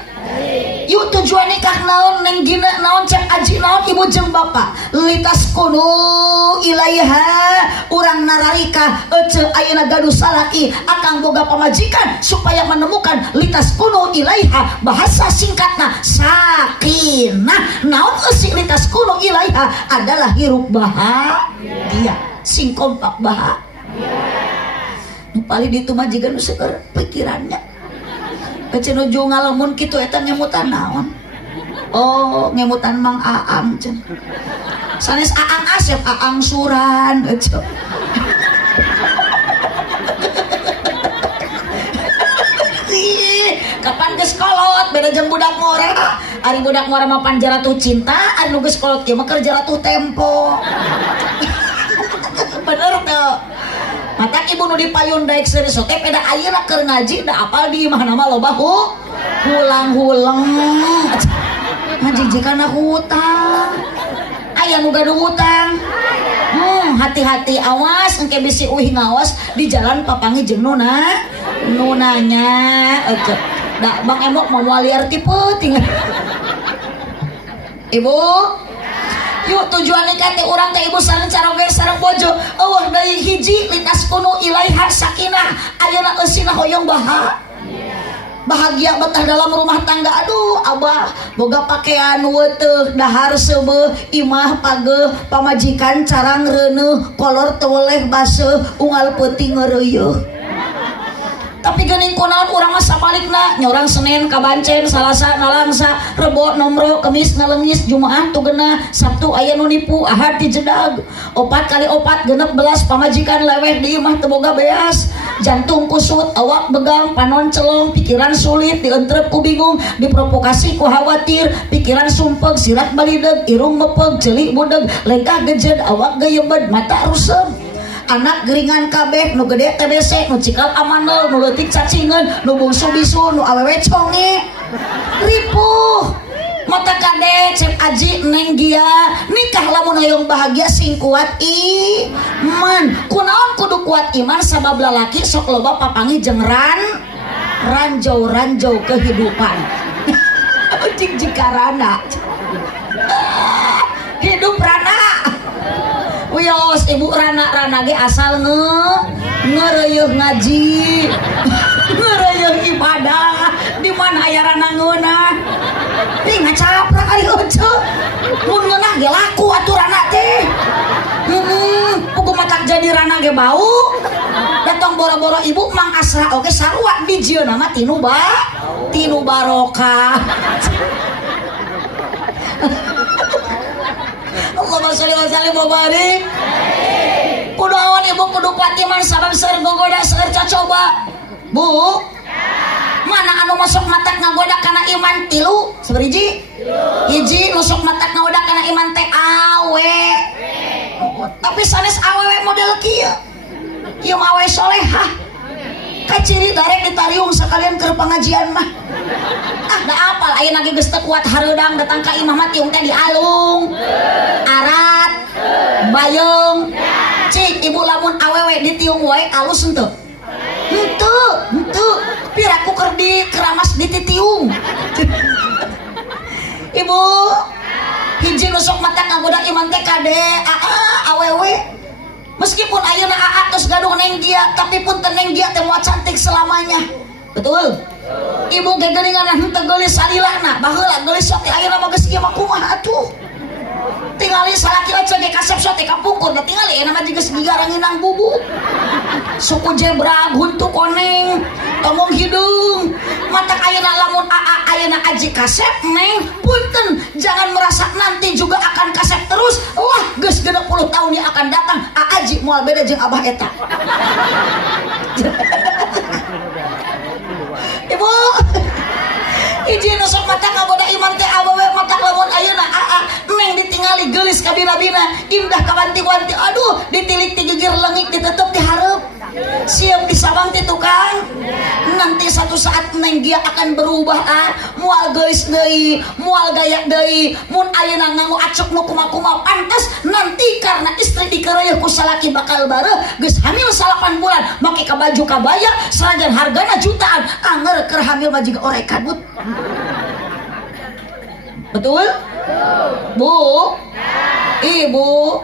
Yuk tujuan nikah naon neng gina naon cek aji naon ibu jeung bapak litas kunu ilaiha urang nararika ece ayeuna gaduh salaki akang boga pamajikan supaya menemukan litas kunu ilaiha bahasa singkatna sakinah. Naon eusi litas kunu ilaiha adalah hirup bahagia sing kompak bahagia. Paling ditu mah jiga nu seueur pikirannya ece nuju ngalamun kitu eta ngemutan naon oh ngemutan Mang Aang cenah sanes Aang Asep Aang Suran ece kapan geus kolot beda jeung budak ngora ari budak ngora mah pan jaratuh cinta anu geus kolot ge mah keur jaratuh tempo bener tuh. Mata ibu nu dipayun daek serius teh peda ayeuna keur ngaji da apal di imah nama loba hulang-hulang ngajijikan aku hutang aya nu gaduh hutang hati-hati awas engke bisi uih ngawas di jalan papangi jeung nunanya da Bang Emok mau liar tipe tinggal Ibu yuk tujuan nikah teh urang teh ibu sareng caroge sareng bojo eueuh deui hiji likas kunu ilaiha sakinah ayeuna eusina hoyong bahagia betah dalam rumah tangga. Aduh abah boga pakaian weuteuh dahar seubeuh imah pageuh pamajikan carang reuneuh kolor teu weleh baseuh unggal peuting ngeureuyeuh. Tapi geuning kunaon urang mah sabalikna nyorang Senin kabancen Salasa nalangsa Rebo nomro Kemis ngalengis Jumaah tugenah Sabtu aya nu nipu Ahad dijedag 4 kali 4 16 pamajikan leweh di imah teu boga beas jantung kusut awak begang panon celong pikiran sulit dientrep ku bingung diprovokasi ku khawatir pikiran sumpeg sirat balideg irung mepeg celik budeg lengkah gejed awak geyebed mata rusem anak geringan kabeh nu gede TBC nu cikal amanel nu leutik cacingan nu bungsu bisu nu awewe conge ripuh mata kade cek aji neng gia nikah lamun hayong bahagia sing kuat iman kunaon kudu kuat iman sabab lalaki sok loba papangi jeung ranjau kehidupan jikarana hidup rana Wios ibu rana ge asal ngeureueuh ngaji ngeureueuh ibadah di mana aya rana ngeunah ih ngacaprak ari heuceu mun ngeunah ge laku atuh rana teh pugu matak jadi rana ge bau datang boro-boro ibu mang asra oge sarua di jieuna mah tinu barokah Allahumma sholli wa sallim wa barik. Kudu awan ibu kudu kuat iman sabab seueur gogoda seueur coba. Bu. Mana anu masuk matak ngagoda kana iman tilu? Saberiji? Hiji masuk matak ngagoda kana iman teh awe. Tapi sanes awewe model kieu. Ieu awe solehah. Kaciri darek ditariung sakalian keur pangajian mah. Da apal ayeuna ge geus teu kuat hareudang datang ka imah mah tiung teh dialung. Arat, bayung. Cik ibu lamun awewe ditiung wae alus henteu? Henteu. Piraku keur di keramas dititiung. Ibu, hiji nusuk mata ngagoda iman teh kade awewe. Meskipun ayeuna AA terus gaduh neng dia, tapi pun neng dia teh moal cantik selamanya. Betul? Ibu ge geuningan henteu geulis salilahna, baheula geulis sok teh ayeuna mah geus ieu mah kumaha atuh. Tingali salaki aja ge kasep sok teh kapungkur, da tingali euna mah geus gigarang inang bubu. Suku jebra huntu koneng, tomong hidung. Matak ayeuna lamun AA ayeuna aji kasep neng, punten jangan merasa nanti juga akan kasep terus. Wah, geus 60 tahun yang akan datang Aji moal beda jeung abah eta. Ibu, hiji nu sok mata ngaboda iman teh awewe mata lamun ayeuna AA neng ditingali geulis ka bina-bina indah ka wanti-wanti aduh ditilik ti geger leungit ditutup ti hareup siap disawang ti tukang nanti satu saat neng dia akan berubah moal geulis deui moal gaya deui mun ayeuna nganggo acuk nu kumaha pantes nanti karena istri dikeureuh ku salaki bakal bareuh geus hamil 8 bulan make ka baju kabaya sanajan hargana jutaan anger keur hamil mah jiga orek kadut. Betul? Bu? Ibu?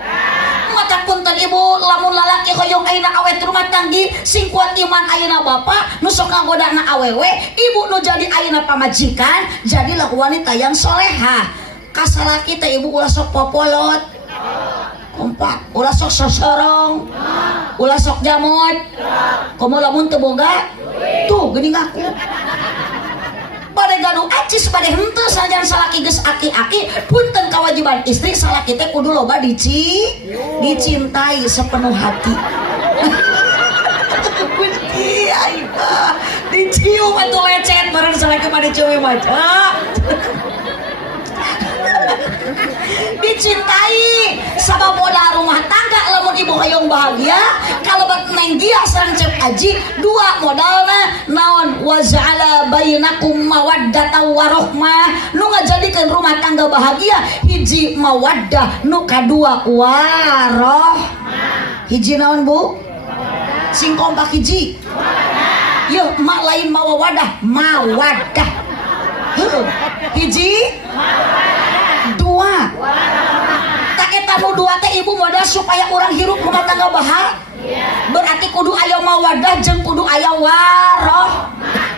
Mata punten ibu lamun lalaki hoyong ayeuna awet rumah tanggi sing kuat iman ayeuna bapa nu sok ngagodana awewe ibu nu jadi ayeuna pamajikan jadilah wanita yang solehah kasalaki teh ibu ulah sok popolot kompak ulah sok sosorong ulah sok jamot komo lamun teu boga tuh geuning aku pada gaduh acis pada henteu sajan salaki geus aki-aki punten kewajiban istri salaki teh kudu loba dicintai sepenuh hati. Gusti ayeuna dicium atuh lecet bareng salaki mah dicium maca. Dicintai sabab modal rumah tangga lamun ibu hayong bahagia kalau bat neng dia sareng cep aji dua modalna naon wa ja'ala bainakum mawaddata warohmah nu ngajadikeun rumah tangga bahagia hiji mawaddah nu kadua warohmah. Hiji naon Bu? Sing kompak hiji. Yeuh mak lain mawadah, mawadah. Hiji dua. Tak eta nu dua teh ibu modal supaya orang hirup rumah tangga bahagia. Berarti kudu aya mawadah jeung kudu aya waroh.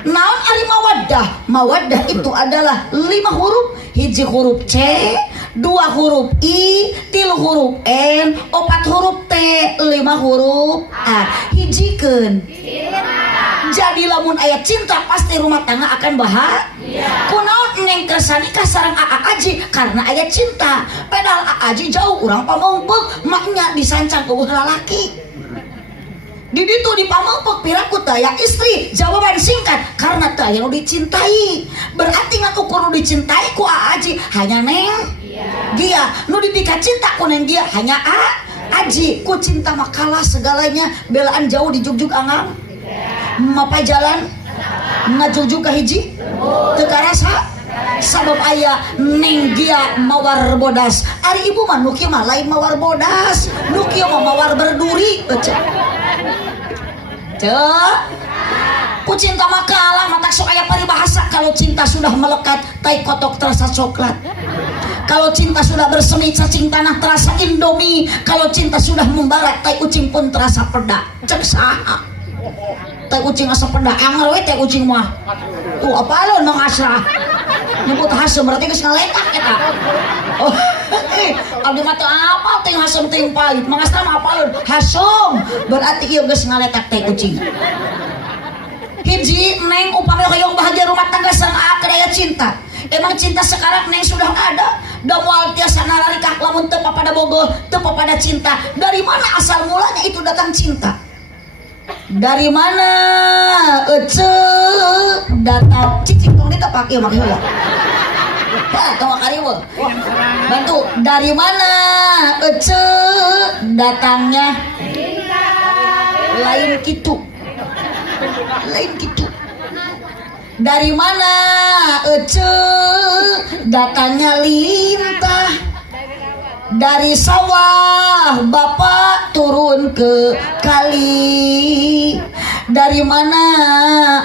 Naon ari mawaddah? Mawaddah itu adalah 5 huruf. Hiji huruf C, 2 huruf I, 3 huruf N, 4 huruf T, 5 huruf A. Hijikeun. Jadi lamun aya cinta pasti rumah tangga akan bahagia. Kunaon neng kersani ka sareng Aa Aji karena aya cinta. Padahal Aa Aji jauh urang pamongpeuk, maknya disancang eueuh lalaki. Di ditu dipamongpeuk piraku taya istri. Jawaban singkat karena taya nu dicintai. Berarti ngaku kudu dicintai ku Aa Aji hanya neng dia. Nu dipika cinta ku neng dia hanya Aa Aji. Ku cinta mah kalah segalanya. Belaan jauh dijugjug angang. Mapa jalan ngajugjug ka hiji teu karasa sabab aya neng dia mawar bodas. Ari ibu mah nu kieu mah lain mawar bodas, nu kieu mah mawar berduri. Ku cinta mah kalah mata sok aya paribahasa. Kalau cinta sudah melekat tai kotok terasa coklat. Kalau cinta sudah bersemi cacing tanah terasa indomie. Kalau cinta sudah membara tai ucing pun terasa peda. Cek saha teh ucing asa peda anger we teh ucing mah tuh apa lo Mang Asrah nyebut hasem berarti geus ngaletak eta. Oh abdi mah teu apal teh hasem teh pahit. Mang Asrah mah apalun hasem berarti ieu geus ngaletak teh ucing. Hiji neng upami hoyong bahagia rumah tangga sareng Aa kedaya cinta. Emang cinta sekarang neng sudah ada. Da moal tiasa nararikah lamun teu papada bogoh, teu papada cinta. Dari mana asal mulanya itu datang cinta? Dari mana ece datang cicing tong ditepak ieu mah heula. Heh tong karieu. Bantu dari mana ece datangnya? Lain kitu. Lain kitu. Dari mana ece datangnya lintah? Dari sawah bapak turun ke kali. Dari mana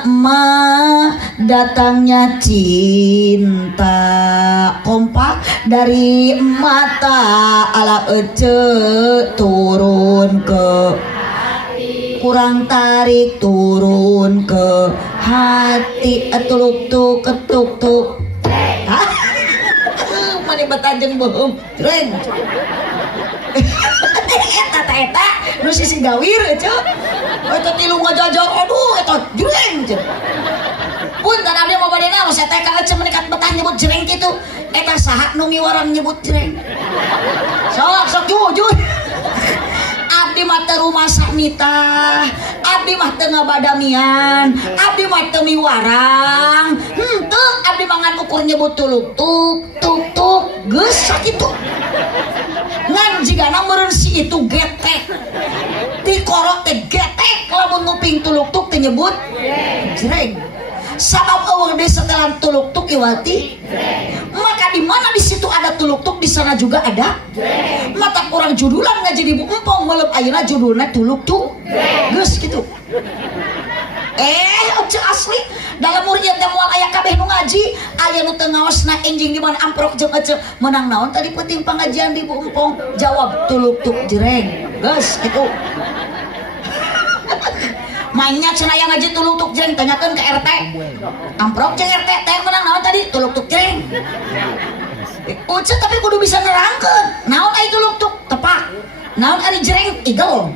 emak datangnya cinta? Kompak dari mata ala ece turun ke kurang tarik turun ke hati. Tuluk tuk ketuk tuk. Hah? Mani batajeng bohong jreng. Eta nu sisi gawir ece. Eta tilu ngajajar aduh eta jreng. Punten abdi mau bade naos eta ka ece menikat betah nyebut jreng kitu. Eta saha nu miwarang nyebut jreng. Sok jujur. Abdi mah teu rumah sakmita, abdi mah teu ngabadamian, abdi mah teu miwarang. Henteu abdi mangan ukur nyebut tuluk tuk geus sakitu. Ngan jigana meureun si itu getek. Ti korok teh getek lamun nguping tuluk tuk teh nyebut jreng. Sabab eueuh di setelan tuluk tuk iwati. Maka di mana di situ ada tuluk tuk di sana juga ada. Mata kurang judulan ngaji di Bu Empong melep ayeuna judulna tuluk tuk. Geus kitu. Ece asli dalam murid teh moal aya kabeh nu ngaji, aya nu teu ngaosna enjing di mana amprok jeung ece menang naon tadi penting pengajian di Bu Empong. Jawab tuluk tuk jreng. Geus kitu. Mainnya cenah yang ngaji tuluk tuk jreng tanyakeun ke RT. Amprok jeung RT teh menang naon tadi? Tuluk tuk jreng. Ucet tapi kudu bisa nerangkeun. Naon ai tuluk tuk? Tepak. Naon ari jreng? Igel.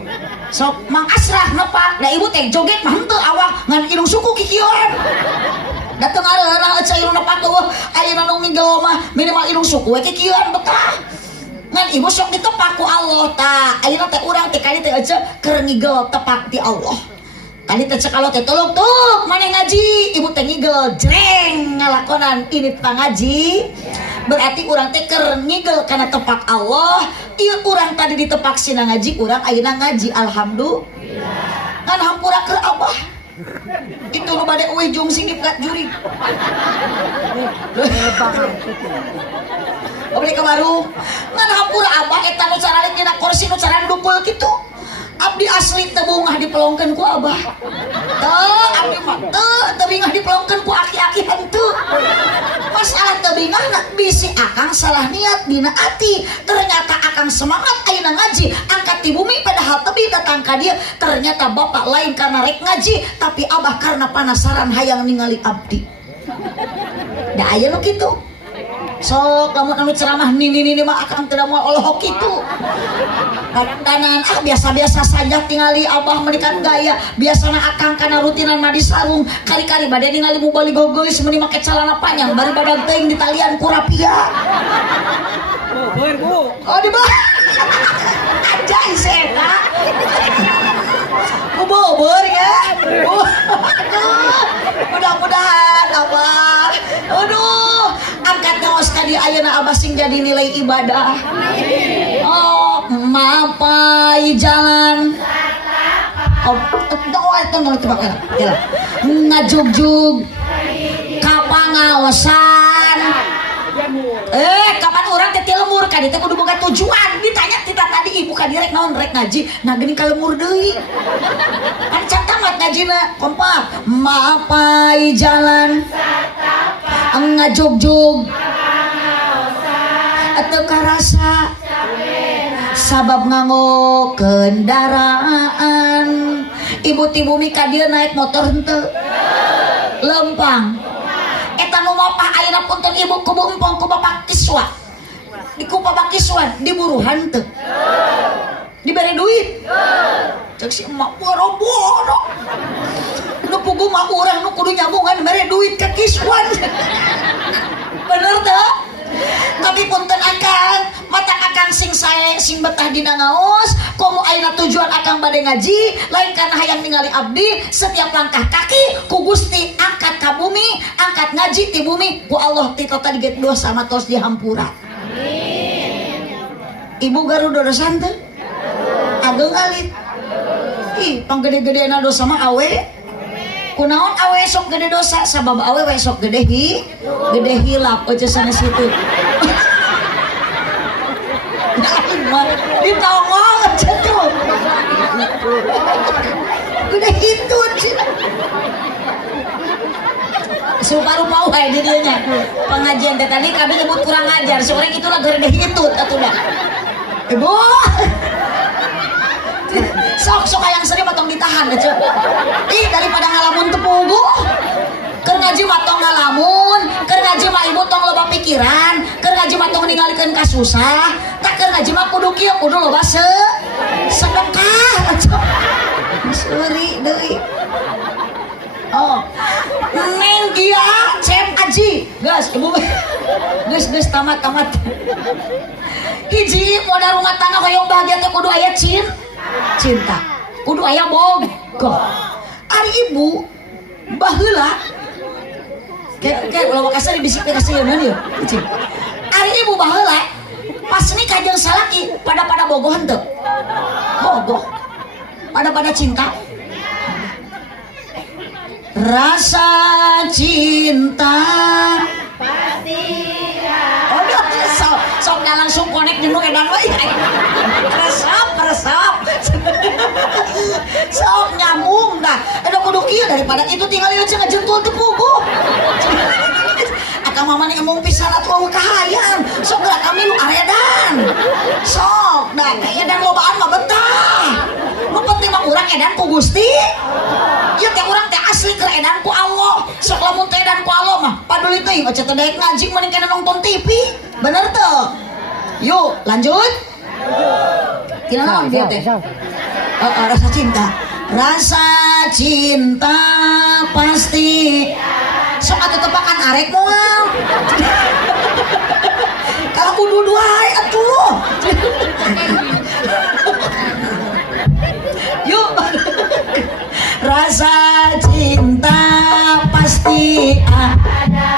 Sok Mang Asrah nepak. Da ibu teh joget mah henteu awak ngan irung suku kikieuan. Dateng areuna ece irung nepak eueuh ayeuna nu ngigel mah minimal irung suku we kikieuan betah. Ngan ibu sok ditepak ku Allah ta. Ayeuna teh urang teh kali teh ece keur ngigel tepak ti Allah. Tadi teh kalau teh tuluk tuk maneh ngaji, ibu teh ngigel jreng ngalakonan ini pangaji. Berarti urang teh keur ngigel kana tepak Allah. Ieu urang tadi ditepak sina ngaji, urang ayeuna ngaji alhamdulillah. Ngan hampura keur Abah. Itu nu bade eueuh jung singgip ka juri. Beli ke warung ngan hampura abah eta nu caralik dina kursi nu caran dukul kitu. Abdi asli teu bungah dipelongkeun ku abah. Teu abdi mah teu bingah dipelongkeun ku aki-aki henteu. Masalah teu bingah bisi akang salah niat dina ati. Ternyata akang semangat ayeuna ngaji angkat ti bumi padahal teu datang ka dieu. Ternyata bapak lain karena rek ngaji tapi abah karena penasaran hayang ningali abdi. Da aya nu kitu. Sok lamun anu ceramah nini mah akang teu moal olohok kitu. Kadang-kadang biasa-biasa saja tingali abah menikat gaya. Biasana akang kana rutinan mah di sarung. Kali-kali bade ningali mubali gogelis meuni make celana panjang bari badan teuing ditalian ku rapia. Oh di bawah. Anjay seta. Bobor ya. Mudah-mudahan abah. Aduh, angkat ngaos ka di ayeuna abah sing jadi nilai ibadah. Oh, mapai jalan. Oh, tolong coba kan. Ya. Ngajugjug kapangaosan. Kapan orang teh lemur ka dieu teh kudu boga tujuan. Ditanya tita tadi ibu ka direk naon rek ngaji. Nah geuning ka lemur deui. Kan can tamat ngajina kompak. Mapai jalan ngajugjug atau karasa sabab nganggo kendaraan. Ibu-ibu mika dia naik motor henteu lempang eta nu mapah ayeuna punten ibu kubu empong ku bapak kiswa di ku bapak kiswan diburuhan teu dibere duit cek si emak boro-boro nu pugu mah urang nu kudu nyambungan mere duit ke kiswan bener teu tapi punten akang mata akang sing sae sing betah dina ngaos komo ayeuna tujuan akang bade ngaji lain karena hayang ningali abdi setiap langkah kaki ku Gusti angkat ka bumi angkat ngaji ti bumi ku Allah ti tota diget dosa matos dihampura amin. Ibu Garuda dosan teu ageng alit ih panggede-gedeana dosa mah awe kunaon awe sok gede dosa sabab awe we sok gede hilap aja sana situ ditongol aja tuh gede hitut supa-rupa wae di dieu nya pengajian teh tadi kami nyebut kurang ajar sore itulah gede hitut atuh dah ibu sok yang sering matong ditahan aja. Ih daripada ngalamun tepugu keur ngaji matong ngalamun keur ngaji mah ibu tong loba pikiran keur ngaji matong ningalikeun ka susah tak keur ngaji mah kudu kieu kudu loba sedekah aja seuri deui oh neng dia cep aji geus ibu geus tamat hiji modal rumah tangga hoyong bahagia teh kudu aya cinta kudu aya boga ari ibu baheula kayak kalau makasih dibisik kasih yeuna ieu ari ibu baheula pas nikah jeung salaki pada bogoh henteu bogoh pada cinta rasa cinta pasti sok dah langsung connect jeung edan we resep sok nyambung dah edo kudu kieu daripada itu tinggal ieu cenah jengkul teu pugu akang mama nih emong pisan atuh kahayang sok geura kami nu aredan sok dah edan lobaan mah betah nu penting mah urang edan ku Gusti ieu teh urang teh asli keur edan ku Allah sok lamun teh edan ku Allah mah paduli teuing aja teh daek ngaji mending kana nonton TV bener teu yuk lanjut kira-kira dia teh rasa cinta pasti sok atuh tepakan arek moal kalau kudu duai atuh yuk rasa cinta pasti ada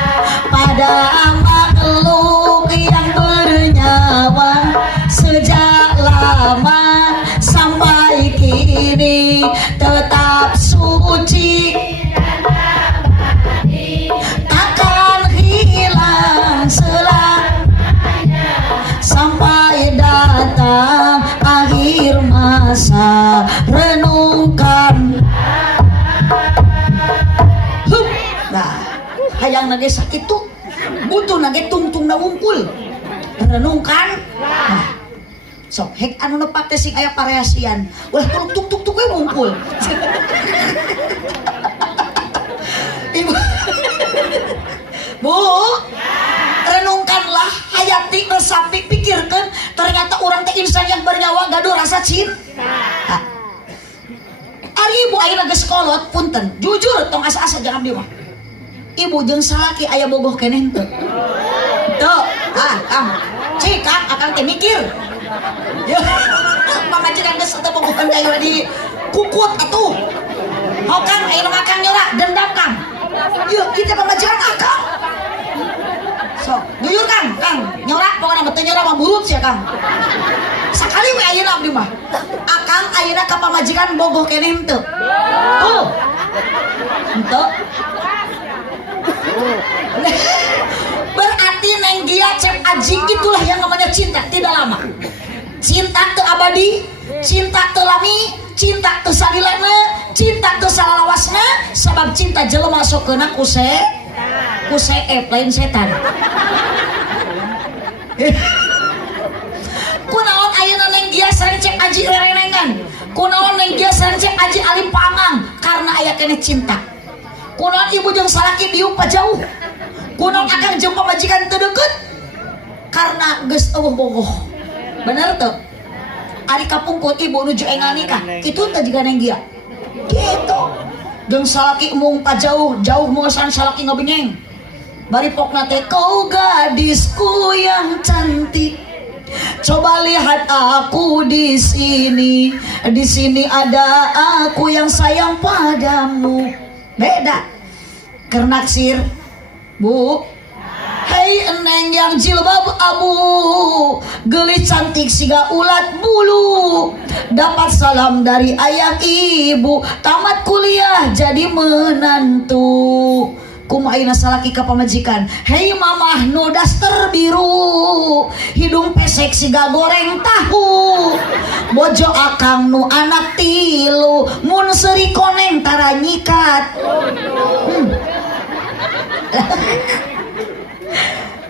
pada makhluk yang bernyawa sejak lama sampai kini tetap suci asa renungkan. Nah hayang nage sakitu butuh nage tungtung na wungkul renungkan. Nah sok hek anu nepak teh sing aya pareasian ulah tuluk tuk tuk we wungkul. Ibu Bu renungkanlah hayati resapi pikirkan ternyata orang teh insan yang bernyawa gaduh rasa cinta. Ari ibu ayeuna geus kolot punten jujur tong asa-asa jangan abdi mah ibu jeung salaki aya bogoh keneh teu teu kang cik kang akang teh mikir ya pamajikan geus teu bogohan kayu di kukut atuh mau kang ayeuna makan nyora dendam kang yuk kita pamajikan akang so jujur kang nyora pokoknya betul nyora mah buruk sih kang sakali we ayeuna abdi mah akang ayeuna ka pamajikan bogoh keneh teu tuh henteu berarti neng dia cep aji itulah yang namanya cinta tidak lama, cinta teu abadi, cinta teu lami, cinta teu sadilena, cinta teu salalawasna, sabab cinta jelema sokeuna kuse lain setan. Kunaon ayeuna neng dia sering cek aji rerenengan, kunaon neng dia sering cek aji alim pangang karena aya keneh cinta. Kunaon ibu jeung salaki diuk pajauh, kunaon akang jeung pamajikan teu deukeut karena geus eueuh bogoh. Bener teu? Ari kapungkut ibu nuju engal nikah, kitu teh jiga neng dia. Kitu. Jeung salaki mung pajauh, jauh mungesan salaki ngabengeng. Bari pokna teh kau gadisku yang cantik. Coba lihat aku di sini ada aku yang sayang padamu. Beda kernaksir bu. Hei eneng yang jilbab abu gelis cantik siga ulat bulu dapat salam dari ayah ibu tamat kuliah jadi menantu kumaha ayeuna salaki ka pamajikan. Hei mamah nu daster biru hidung pesek siga goreng tahu bojo akang nu anak tilu mun seuri koneng tara nyikat.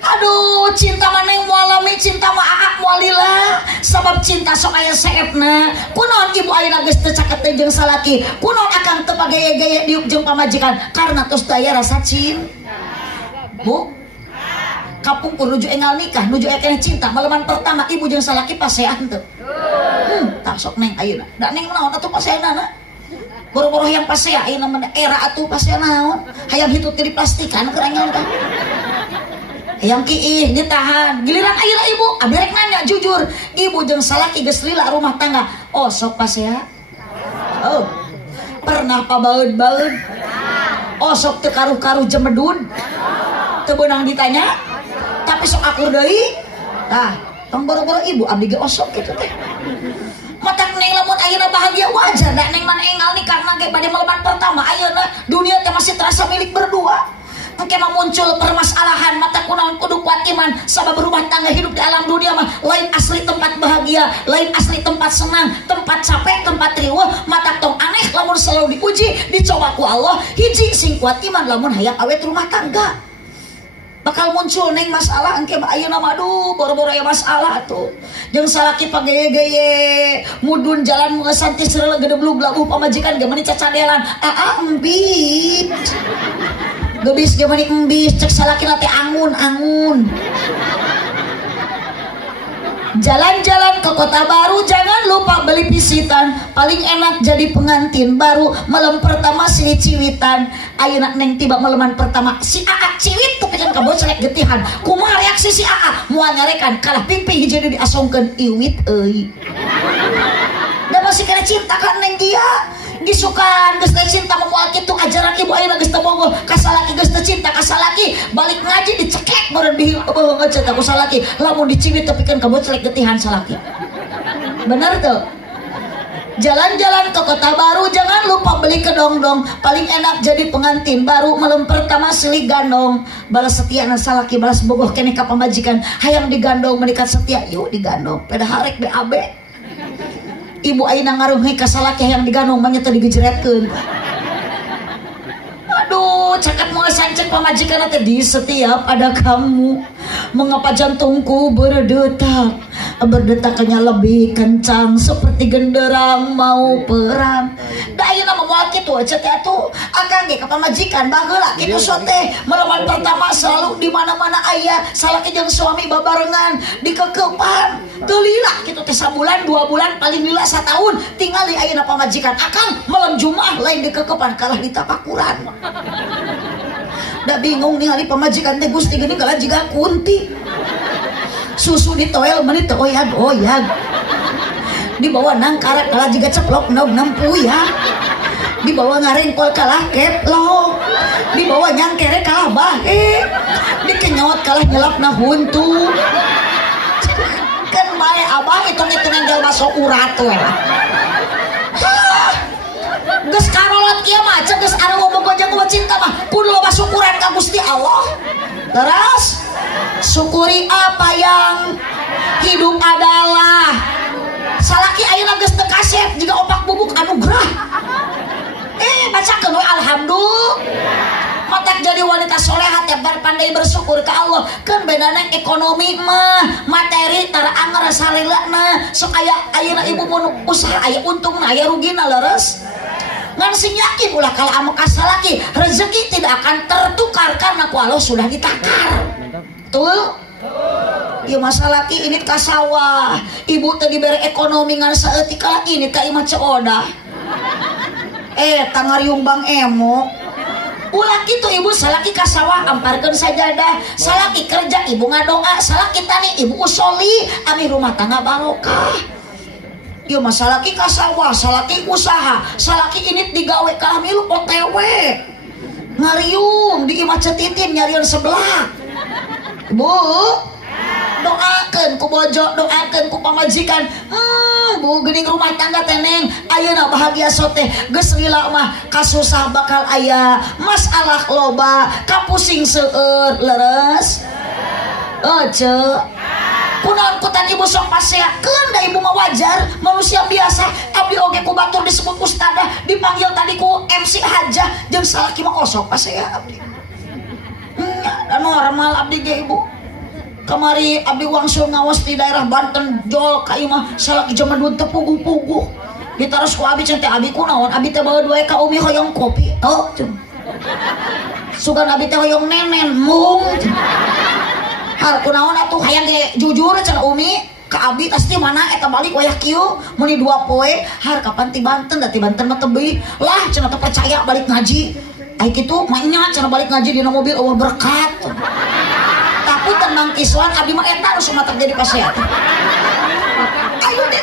Aduh cinta maneng mualami cinta mah aak mualila sabab cinta sok aya seepna. Kunaon ibu ayeuna geus teu caket teh jeung salaki, kunaon akang teu pagaya-gaya diuk jeung pamajikan karena tos daya rasa cinta. Bu kapungkur nuju engal nikah nuju ekeh cinta maleman pertama ibu jeung salaki pasean teu. Tak sok neng ayeuna da neng naon atuh paseanna boro-boro yang pasea ayeuna mah era atuh pasea naon hayang hitut di plastikan kerangan kan yang kiih ditahan giliran ayeuna ibu abdi rek nanya jujur ibu jeung salaki geus lila rumah tangga oh sok pasea oh pernah pabaeud-baeud oh sok teu karuh-karuh jemedun teu beunang ditanya tapi sok akur deui tah tong boro-boro ibu abdi ge osok kitu teh matak neng lamun ayeuna bahagia wajar da neng mana engal nih karena ge bade maleman pertama ayeuna dunia teh masih terasa milik berdua. Engke mah muncul permasalahan mata kunaon kudu kuat iman sabab rumah tangga hidup di alam dunia mah lain asli tempat bahagia, lain asli tempat senang, tempat capek, tempat riweuh, mata tong aneh lamun selalu diuji, dicoba ku Allah, hiji sing kuat iman lamun hayang awet rumah tangga. Bakal muncul neng masalah engke ayeuna mah aduh boro-boro aya masalah tuh. Jeung salaki pageye-geye mudun jalan mengesan ti seureul gedeblug labuh pamajikan ge meuni cacadelan. Embit. Gebis gimana embis cek salaki teh angun-angun. Jalan-jalan ke kota baru jangan lupa beli pisitan paling enak jadi pengantin baru malam pertama silih ciwitan ayeuna neng tiba malaman pertama si Aa ciwit tepikeun ka bocelek getihan kumaha reaksi si Aa moal ngarekan kalah pingping hiji deui diasongkeun iwit euy da masih kena cinta kan neng dia disukan geus teh cinta moal kitu ajaran ibu ayeuna geus teu bogoh ka salaki geus teu cinta ka salaki balik ngaji dicekek meureun beuh ngecet ku salaki lamun diciwit tepikeun ka bocelek getihan salaki bener tuh. Jalan-jalan ke kota baru jangan lupa beli kedong-dong paling enak jadi pengantin baru malam pertama silih gandong balas setia na salaki balas bogoh keneh ka pamajikan hayang digandong menikat setia yuk digandong pada harek BAB ibu ayeuna ngaruhi ka salaki yang diganong mah teh digejretkeun. Aduh, cakat mau sancek pamajikan teh di setiap ada kamu. Mengapa jantungku berdetaknya lebih kencang seperti genderang mau perang. Da ayeuna mah moal kitu aja teh atuh. Akang ge ka pamajikan baheula kitu sote. Melawan pertama selalu di mana-mana aya salaki jeung suami babarengan dikekepan. Teu lila kitu teh sabulan 2 bulan paling lila satahun tinggali ayeuna pamajikan. Akang malam Jumaah lain dikekepan kalah di tapakuran. Da bingung ningali pamajikan teh Gusti geuning kalah jiga kunti. Susu ditoel meuni teu oyag-oyag. Dibawa nangkarak kalah jiga ceplok naug nampuyah. Dibawa ngarengkol kalah keplok. Dibawa nyangkere kalah bahe. Dikenyot kalah nyelapna huntu. Kan bae abah hitung-hitungan jalma sok urat we. Geus karolot kieu mah cek geus anu bobogoh jeung cinta mah kudu loba syukuran ka Gusti Allah. Terus syukuri apa yang hidup adalah salaki ayeuna geus teu kasep juga opak bubuk anugerah. Bacakeun we alhamdulillah. Matak jadi wanita solehat ya pandai bersyukur ke Allah. Kan bedana ekonomi mah materi tara anger salilana sok aya ayeuna ibu mun usaha aya untungna aya rugina leres. Ngan sing yakin ulah kalau ame kasalaki rezeki tidak akan tertukar karena ku Allah sudah ditakar. Betul? Ieu masalaki ini ka sawah. Ibu teh dibere ekonomi ngan saeutik kala ini ka imah ceodah. Tangariung Bang Emo. Ulah kitu ibu salaki ka sawah amparkeun sajadah. Salaki kerja ibu ngadoa, salaki tani ibu usoli, ami rumah tangga barokah. Ieu mah salaki ka sawah, salaki usaha, salaki ini digawe ka milu OTW. Ngariung di imah cetitin nyarieun sebelah. Bu, doakeun ku bojo, doakeun ku pamajikan. Bu geuning rumah tangga teneng ayeuna bahagia sote geus lila mah kasusah bakal aya masalah loba kapusing seueur leres. Ceu kunaon kutan ibu sok paseakeun da ibu mah wajar manusia biasa. Abdi oge ku batur disebut ustadah dipanggil tadi ku MC Hajah jeung salaki mah osok pasea abdi. Normal abdi ge ibu. Kamari abdi wangsul ngawas di daerah Banten jol ka imah salaki zaman duit teu puguh-puguh. Ditaros ku abi cenah teh abi kunaon? Abi teh bawa 2 ka umi hoyong kopi. Oh, sugan abi teh hoyong nenen mung. Har kunaon atuh hayang ge jujur cenah umi ka abi pasti mana eta balik wayah kieu meuni 2 poe har kapan ti Banten da ti Banten mah tebih lah cenah teu percaya balik ngaji. Ai kitu mah nya cenah balik ngaji dina mobil Allah berkat. Tapi tenang kiswan abi mah eta nu semua terjadi pasea. Ayo deh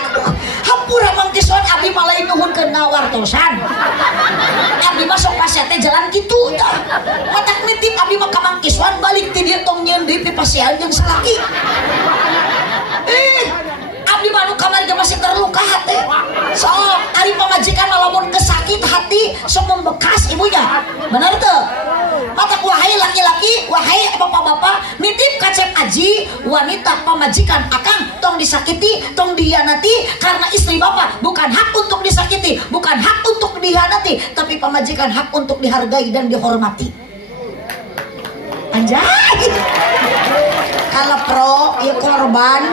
hampura mang kiswan abi mah lain nuhunkeun ngawartosan. Abi mah sok pasea teh jalan kitu tah. Matak nitip abi mah ka mang kiswan balik ti dieu tong nyieun deui pasean jeung salaki. Abdi mah nu kamari masih terluka hati. Sok ari pamajikan lamun kesakit hati sok membekas ibunya. Benar teu? Matak wahai laki-laki, wahai bapak-bapak, nitip kacep aji, wanita pamajikan akang tong disakiti, tong dihianati karena istri bapak bukan hak untuk disakiti, bukan hak untuk dihianati, tapi pamajikan hak untuk dihargai dan dihormati. Anjay. Kalau pro, ya korban.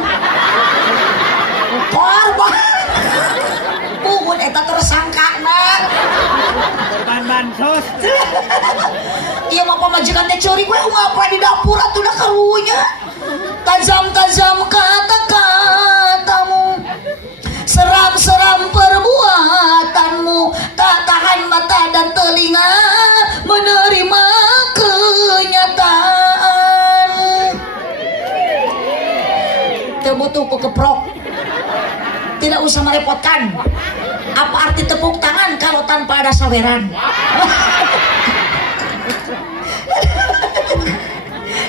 Pugun eta tersangka na korban bansos. Iya mah pamajikan teh ceurik we ngapa di dapur atuh da karunya. Tajam-tajam kata-katamu, seram-seram perbuatanmu, tak tahan mata dan telinga menerima kenyataan. Teu butuh keprok. Tidak usah merepotkan. Apa arti tepuk tangan kalau tanpa ada saweran?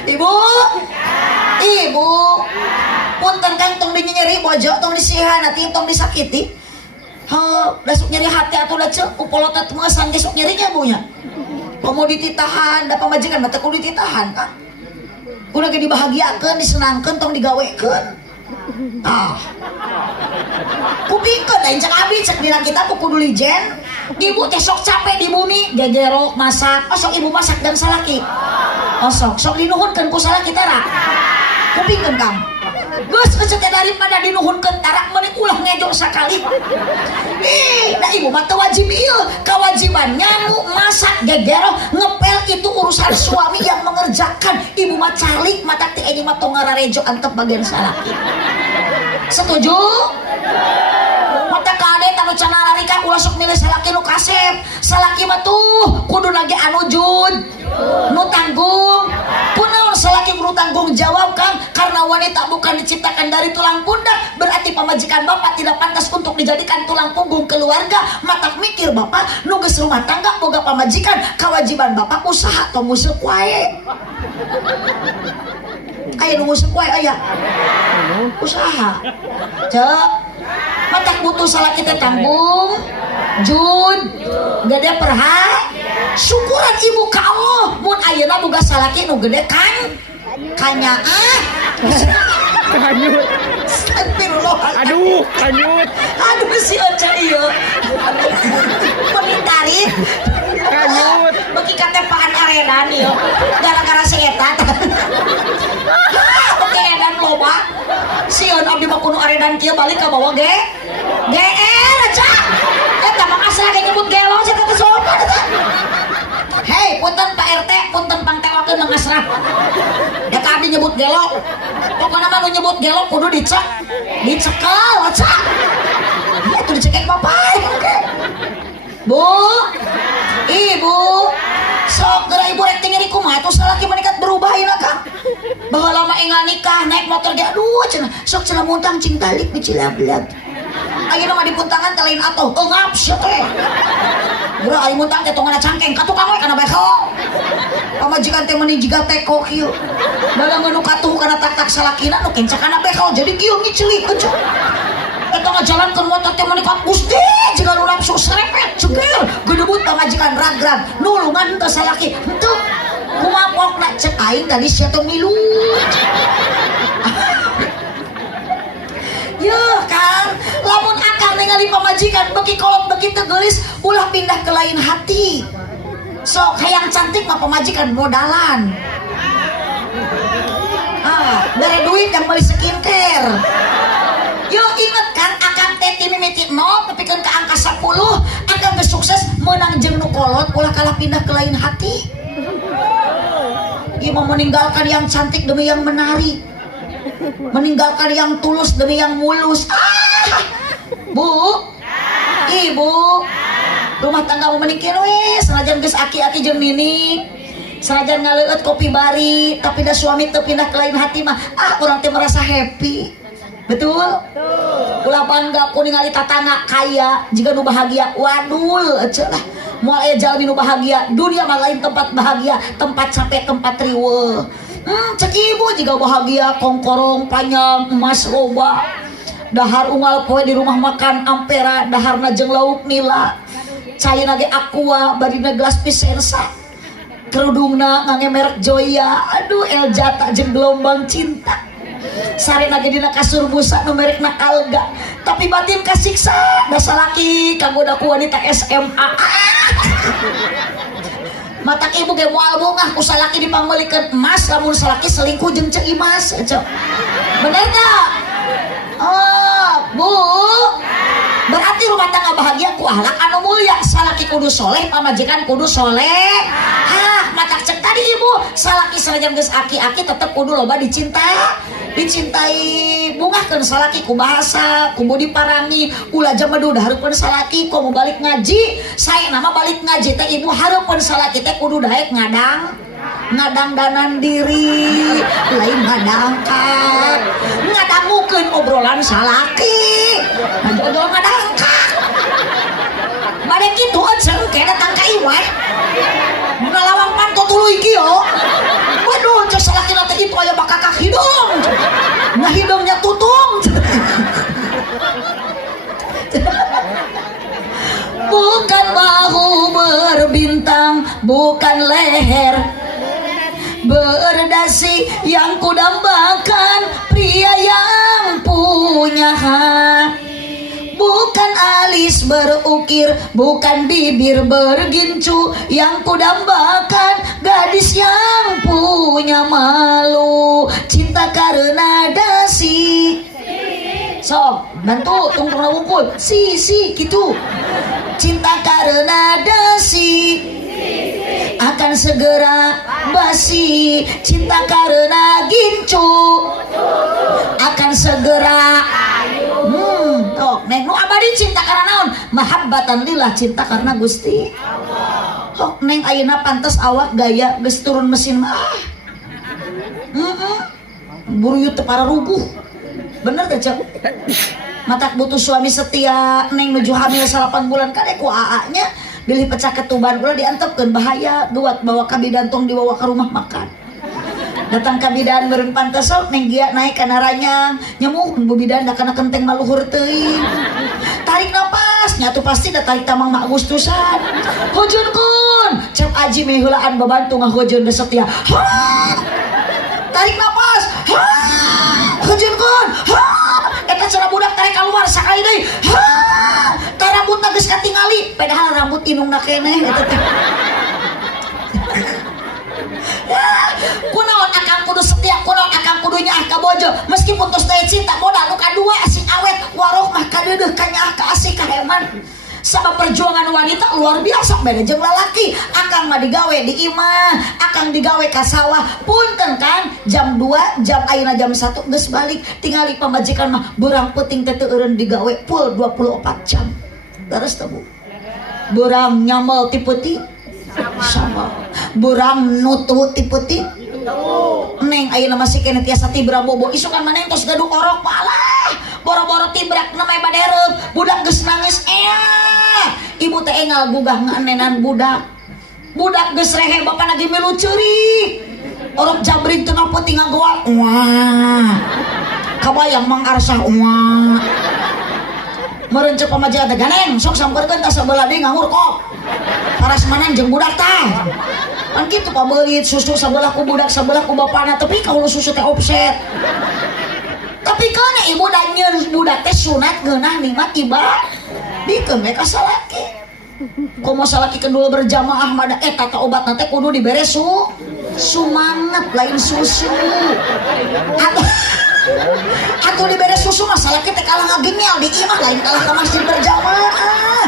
Ibu, punten kang tong dinyeri bojo, tong disihanati, tong disakiti. Dasuk nyeri hati atuh da ceuk upolotet mah sangge sok nyerinya bunya. Komo dititahan, da pamajikan mah teu kudu dititahan. Kudu ge dibahagiakeun, disenangkeun, tong digawekeun. Ah. Kupikeun aing cek abi cek dina kita kudu lijen. Ibu teh sok capek di bumi gegerok masak. Oh sok ibu masak dan salaki. Oh sok dinuhunkeun ku salaki tara. Kupikeun Kang. Geus ecet daripada dinuhunkeun tara meuni ulah ngejo sakali. Da ibu mah teu wajib ieu, kewajiban nyamu masak gegerok ngepel itu urusan suami yang mengerjakan. Ibu mah calik mata teh ini mah tong ngararejo antep bagian salaki. Setuju? Mata kade tanu cenah larika ulah sok milih salaki nu kasep. Salaki mah tuh kudu nage anu jud, nu tanggung. Kunaon salaki kudu tanggung jawab Kang? Karena wanita bukan diciptakan dari tulang pundak, berarti pamajikan bapak tidak pantas untuk dijadikan tulang punggung keluarga. Matak mikir bapak nu geus rumah tangga boga pamajikan, kewajiban bapak usaha atau musik wae. Aya nu musik wae aya. Usaha. Cek. Matak butuh salaki teh tanggung, jud, gede perha. Syukuran ibu ka Allah mun ayeuna boga salaki nu gede kan kanyaah. Kanyut. Astagfirullah. Kanyut. Aduh si Ocha ieu. Penitarit. Kanyut. Beki katepaan aredan ieu. Gara-gara si eta. Oke edan loba. Sieun abdi mah kudu aredan kieu balik ka bawah ge. GR aja. Eta mah asal ge nyebut gelo cenah teh sopan eta. Hei, punten Pak RT, punten pangtewakeun Mang Asrah. Da ka abdi nyebut gelo. Pokona mah nu nyebut gelo kudu dicekel aja. Ya tuh dicekek bapak. Bu, ibu, sok geura ibu rek tinggi kumaha tuh salaki menikah berubah ieu Kang. Baheula mah engal nikah naik motor ge aduh cenah sok cenah muntang cing talik di Cilablag. Ayeuna mah dipuntangan teh lain atoh eungap sia teh. Geura ari muntang teh tongana cangkeng ka tukang we kana beho. Pamajikan teh meuni jiga teko kieu. Dalam nu katuh kana tak-tak salakina nu kencang kana beho jadi kieu ngiceulik aja. Eta ngajalankeun motor teh meuni ka Gusti jiga nu nafsu serepet ceger gedebut pamajikan ragrag nulungan teh salaki henteu kumaha pokna cek aing tadi sia teh milu. Ya Kang, lamun akang ningali pamajikan beki kolot beki teu geulis ulah pindah ke lain hati. Sok hayang cantik mah pamajikan modalan. Dari duit yang beli skincare. Yo inget kan akang teh ti mimiti 0 nepikeun ka angka 10, akang geus sukses meunang jeung nu kolot ulah kalah pindah ke lain hati. Ieu meninggalkan yang cantik demi yang menarik. Meninggalkan yang tulus demi yang mulus. Bu, ibu, rumah tangga mau menikir we, senajan geus aki-aki jeung nini, senajan ngaleueut kopi bari, tapi dah suami teu pindah ke lain hati mah, urang teh merasa happy. Betul? Ulah bangga ku ningali tatangga kaya, jika nu bahagia, wadul cenah. Moal aya jalmi nu bahagia, dunia mah lain tempat bahagia, tempat capek, tempat riweuh. Cek ibu juga bahagia kongkorong panjang emas loba dahar unggal poe di rumah makan ampera daharna jeung lauk nila cairna ge aqua badina gelas pisensa kerudungna ngangge merek Joya aduh Eljata jeung gelombang cinta sarena ge dina kasur busa nu merekna Alga tapi batin kasiksa da salaki kagoda ku wanita SMA. Matak ibu ge moal bungah ku salaki dipangmelikeun emas lamun salaki selingkuh jeung Ceu Imas cok. Bener tak? Oh, Bu. Berarti rumah tangga bahagia ku akhlak anu mulia, salaki kudu soleh, pamajikan kudu soleh. Matak cek tadi ibu, salaki sanajan geus aki-aki tetep kudu loba dicintai bungahkeun salaki ku bahasa ku budi parami ulah jam madu hareupeun salaki komo balik ngaji saya nama balik ngaji teh ibu hareupeun salaki teh kudu daek ngadang danan diri lain ngadangkat ngadangukeun obrolan salaki ngajodol ngadangkat bade kitu eceung ke datang ka ieu ngalawang panto tuluy kieu waduh cek salaki teh itu aya bakakak hidung nah hidungnya tutung. Bukan bahu berbintang, bukan leher berdasi yang kudambakan pria yang berukir, bukan bibir bergincu yang kudambakan gadis yang punya malu. Cinta karena dasi. Sok, bantu tunggu ngumpul. Si gitu. Cinta karena dasi akan segera basi. Cinta karena gincu akan segera neng nu abadi cinta karena naon? Mahabbatan lillah, cinta karena Gusti Allah. Neng ayeuna pantes awak gaya geus turun mesin mah. Buruyut teu para rubuh. Bener teh Cak? Matak butuh suami setia. Neng nuju hamil 8 bulan kade ku AA-nya bilih pecah ketuban ulah diantepkeun bahaya duat bawa ka bidan tong dibawa ke rumah makan. Datang ka bidan meureun pantes sok neng gia naik kana ranyang nyemuhun bu bidan da kana kenteng maluhur teuing. Tarik napas nya tuh pasti da tarik tamang mak Agustusan. Hujunkeun cep aji meh heulaan babantu ngahujeun da setia. Tarik napas. Hujunkeun. Eta cenah budak tarik keluar sakali deui. Teh rambutna geus katingali padahal rambut inungna keneh eta teh. Kunaon akang kudu setia, kunaon akang kudu nyaah ka bojo meskipun tos teh cinta modal nu kadua asing awet waroh mah kadeudeuh ka nyaah ka asih ka heman. Sabab perjuangan wanita luar biasa beda jeung lalaki. Akang mah digawe di imah, akang digawe ka sawah. Punten kan jam 2, jam ayeuna jam 1 geus balik. Tingali pamajikan mah beurang peuting teh teu eureun digawe full 24 jam. Beres teh Bu? Beurang nyamel ti peuting sama beurang nutu ti peuting. Neng ayeuna masih kene tiasa tibra bobo isukan maneh tos gaduh orok malah boro-boro tibrak namanya badereup budak geus nangis ibu teh engal gugah nganenan budak geus rehe bapak lagi milu ceurik orok jabring tengah peuting ngagoal wah kabayang Mang Arsah wah meureun ceuk pamajikan teh ganeng sok sampeurkeun ta sabeula deui ngangurkop parasmanan jeung budak tah kan kitu pabeulit susu sabelah ku budak sabelah ku bapana tapi kalau susu teh offset tapi kana ibu da nyeun budak teh sunat geunah nikmat ibadah dikeun we ka salaki komo salaki kendul berjamaah mah eta teh obatna teh kudu dibere sumanget lain susu atuh dibere susu mah salaki teh kalah ngagengel di imah lain kalah ka masjid berjamaah.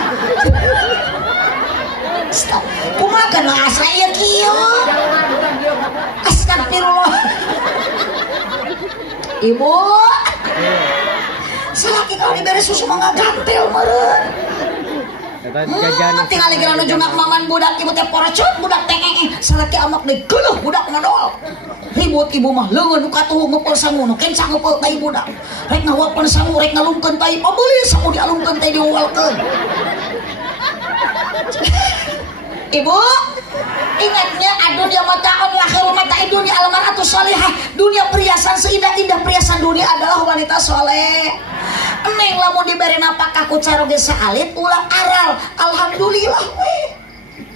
Kumaha kana asa ieu kieu? Astagfirullah. Ibu. Salaki kalau dibere susu mah ngagantel meureun. Tinggal geura nuju ngakmaman budak ibu teh porecut budak teh salaki amak deui geuleuh budak mah dool. Ribut ibu mah leungeun nu katuh ngeupel sangu nu kenca ngeupel tai budak. Rek ngawapeun sangu rek ngalungkeun tai pabeuli sangu dialungkeun tai diuwalkeun. Ibu, ingatnya adunya mata'un lahir mata dunia almaratu salihah. Dunia perhiasan seindah-indah perhiasan dunia adalah wanita soleh. Neng lamun diberi napakah ku caroge saalit ulang aral. Alhamdulillah we.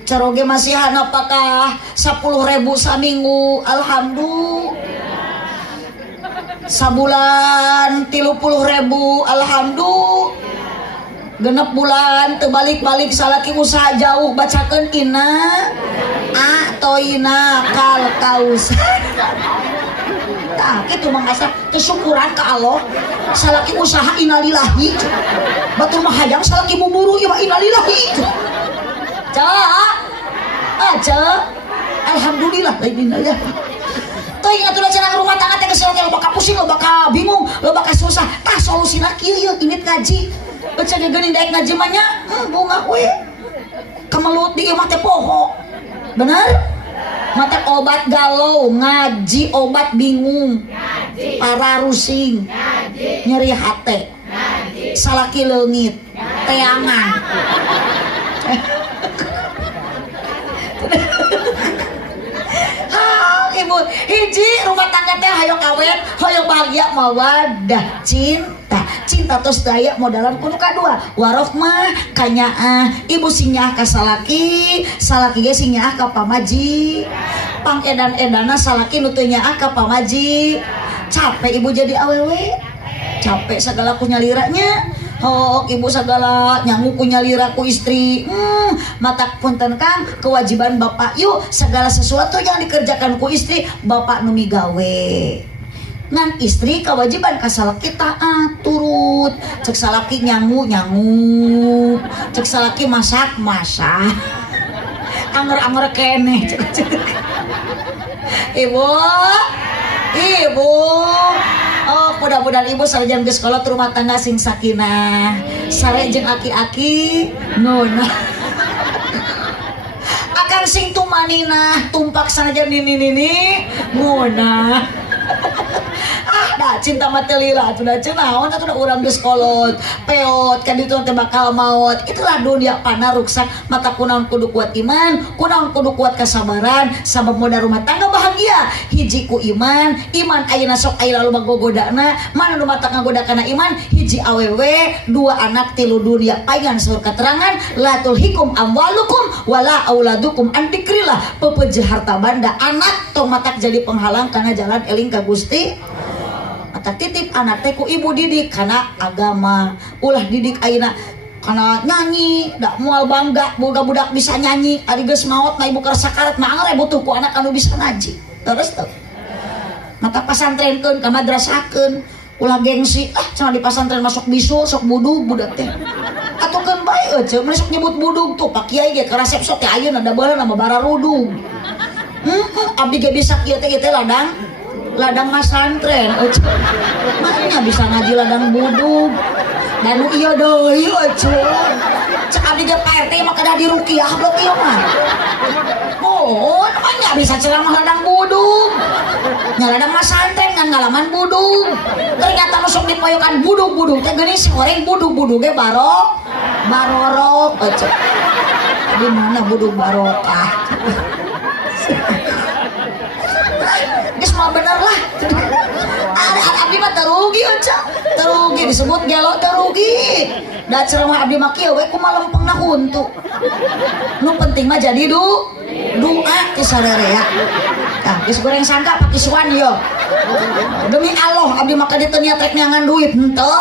Caroge masih napakah 10.000 saminggu. Alhamdulillah. Sabulan 30.000. Alhamdulillah. Genep bulan terbalik-balik salaki usaha jauh bacakeun ina atoina kal kaus tah kitu mangasa kesyukuran ka Allah salaki usaha innalillahi batur mah hayang salaki buburu ieu mah innalillahi aja alhamdulillah lain innalillahi teu ingat ulah cenah rumah tangga teh geus loba ka pusing loba ka bingung loba ka susah tah solusina kieu init ngaji baca geuning daek ngaji mah nya bunga we kemelut di imah teh poho bener mata obat galau ngaji obat bingung para rusing nyeri hate salaki leungit teangan ibu hiji rumah tangga teh hayang awet hayang bahagia mawadah cinta tos daya modalan kudu kadua warohmah kanyaah ibu sinyaah ka salaki ge sinyaah ka pamaji pangedan-edana salaki nu teu nyaah ka pamaji capek ibu jadi awewe capek segala kunyaliranya Oh, ibu segala nyangu nyalira ku istri. Mata punten Kang, kewajiban bapak yuk segala sesuatu yang dikerjakan ku istri bapak numi gawe. Ngan istri kewajiban kasalaki taat turut. Cek salaki nyangu cek salaki masak anger kene. Ibu oh mudah-mudahan ibu sareng geus kolot rumah tangga sing sakinah sare jeung aki-aki nona akan sing tumaninah tumpak sanajan nini nona dah cinta mati lila atuh da cenaon atuh da urang geus kolot peot kan ditu teh bakal maut itulah dunia panah ruksak mata kunaon kudu kuat iman kunaon kudu kuat kasabaran sabab modal rumah tangga bahagia hiji ku iman ayeuna sok aya loba gogodana mana nu mata ngagoda kana iman hiji awewe dua anak tilu dunia paingan saur katerangan la tulhikum amwalukum wala auladukum an dzikrillah pepeujeuh harta banda anak tong matak jadi penghalang kana jalan eling ka Gusti mata titip anak teh ku ibu didik karena agama ulah didik ayeuna karena nyanyi dak moal bangga boga budak bisa nyanyi ari geus maot na ibu keur sakarat mah angre butuh ku anak anu bisa ngaji terus tuh mata pasantrenkeun ka madrasahkeun ulah gengsi cenah di pasantren masuk bisul sok budug budak teh atukeun bae eueuh mun sok nyebut budug tuh pak kiai ge ka resep sok teh ayeuna da baheula mah bararudug abdi ge bisa kieu teh ladang masantren makanya bisa ngaji ladang budug dan iya deui cek abdi ge PRT mah kada diruqyah blok ieu mah oh makanya bisa ceramah ladang budug nya ladang masantren ngan ngalaman budug ternyata masuk dipoyokan budug teh geuning si goreng budug ge barorok di mana budug barokah geus mah bener lah abdi mah terugi terugi disebut gelo terugi da ceramah abdi mah kieu we kumaha lempengna huntu nu penting mah jadi doa ti sadarea tah geus goreng sangka pake suan yo demi Allah abdi mah kada teu niat rek nyangan duit henteu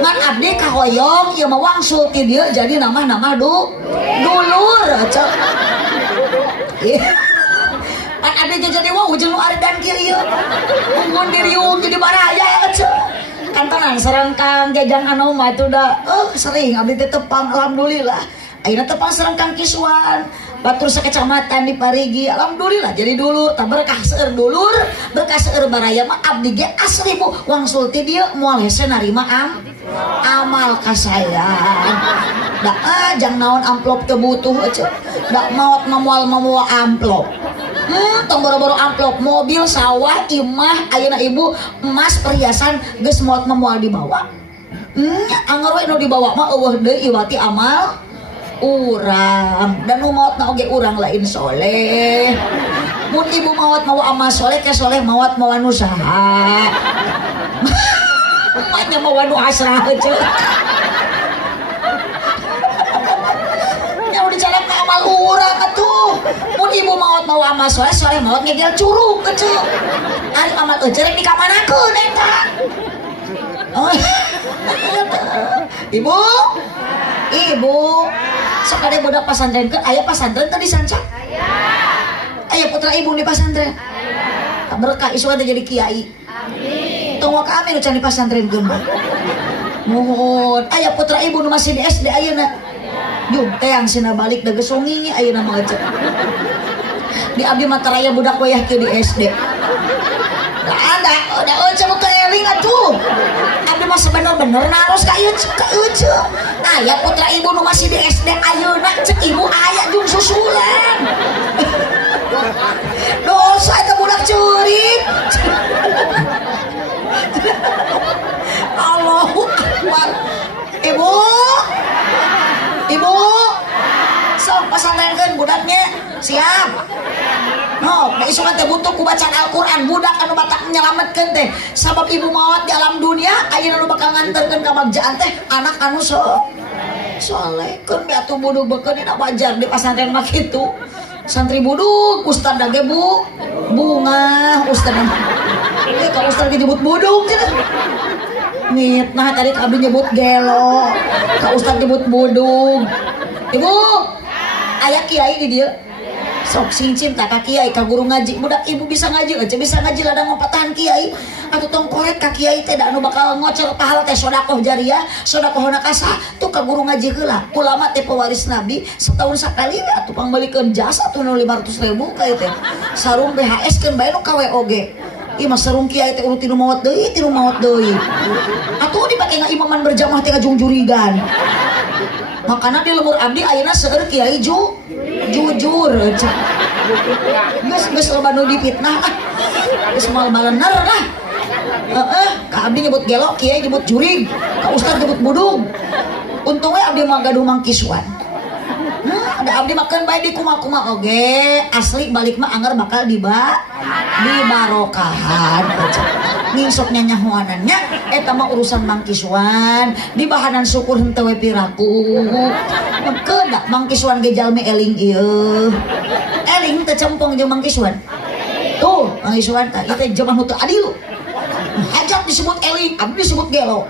ngan abdi kahoyong ieu mah wangsul ti dieu jadi nama dulur cek kan abdi jadi wau jeung nu aredan kieu ieu mun diriung jadi baraya kantonan sareng Kang Jajang anu mah tuh da sering abdi teh tepang alhamdulillah ayeuna tepang sareng Kang Kiswan batur sakecamatan di Parigi alhamdulillah jadi dulu tah berkah seueur dulur berkah seueur baraya mah abdi ge asli bu wangsul ti dieu moal hese narima amal kasayang da jang naon amplop teu butuh da maot mamual amplop tong boro-boro amplop mobil sawah imah ayeuna ibu emas perhiasan geus maot mamual dibawa anger we nu dibawa mah eueuh deui iwati amal urang dan nu maot na oge urang lain soleh mun ibu maot mawa amal soleh ke soleh maot mawa nu saha maknya mawa nu asrah heuh yang dicaleg ka amal urang atuh mun ibu maot mawa amal soleh maot ngegel curug kecil ari amal rek dikamanakeun eta ibu sok ade budak pasantren ke aya pasantren tadi sancak aya putra ibu di pasantren berkah isua teh jadi kiai amin tong wa ka amin can di pasantren keun mohon aya putra ibu nu masih di SD ayeuna yuk teang sina balik da geus sungi ayeuna mah di abdi mah taraya budak wayah kieu di SD da coba keeling atuh abdi mah sebener-bener naros ka ieu aya putra ibu nu masih di SD ayeuna cek ibu aya jeung susulan dosa eta budak ceurit Allahu Akbar ibu sok pasantrenkeun budaknya siap no isu teh butuh ku bacaan Al-Qur'an budak anu batak nyelametkeun teh sabab ibu maot di alam dunia ayeuna nu bakal nganterkeun ka bagjaan teh anak anu soleh keun be atuh budug beukeun dina bajar di pasantren mah kitu santri budug ustad dage bunga ustad ka ustad disebut budug cenah Nah tadi abdi nyebut gelo, ka ustad nyebut budung. Ibu, aya kiai di dia. Sok cincin tak ka kiai ka guru ngaji. Budak ibu bisa ngaji, aja bisa ngaji ladang ngopatahan kiai. Atuh tong korek ka kiai teh da anu bakal ngocor pahala teh sedekah jariah, sedekahna kasa tuh ka guru ngaji heula. Ulama teh pewaris nabi setahun sakali we atuh pangbalikeun jasa atuh 500.000 ka teh. Sarung BHS keun bae nu KW oge. Ieu mah sarung kiai teh urut tinu maot deui. Atuh dipake ngaimaman berjamaah teh ka jungjurigan. Makana di lemur abdi ayeuna seueur kiai jujur. Geus loba nu dipitnah ah. Geus moal balener nah. Ka abdi nyebut gelo, kiai nyebut jurig, ka ustad nyebut budung. Untungnya abdi mah gaduh mangkiswan. Ada abdi makan bae di kuma-kuma oge, asli balik mah anggar bakal dibarokahan. Ngingsok nyanyahoanannya eta mah urusan mangkiswan, di bahanan syukur henteu we piraku. Kedak mangkiswan ge jalmi eling ieu. Eling teh cempong jeung mangkiswan. Tuh, mangkiswan tah ieu teh jemaah nu teu adil. Hajat disebut eling, abdi disebut gelo.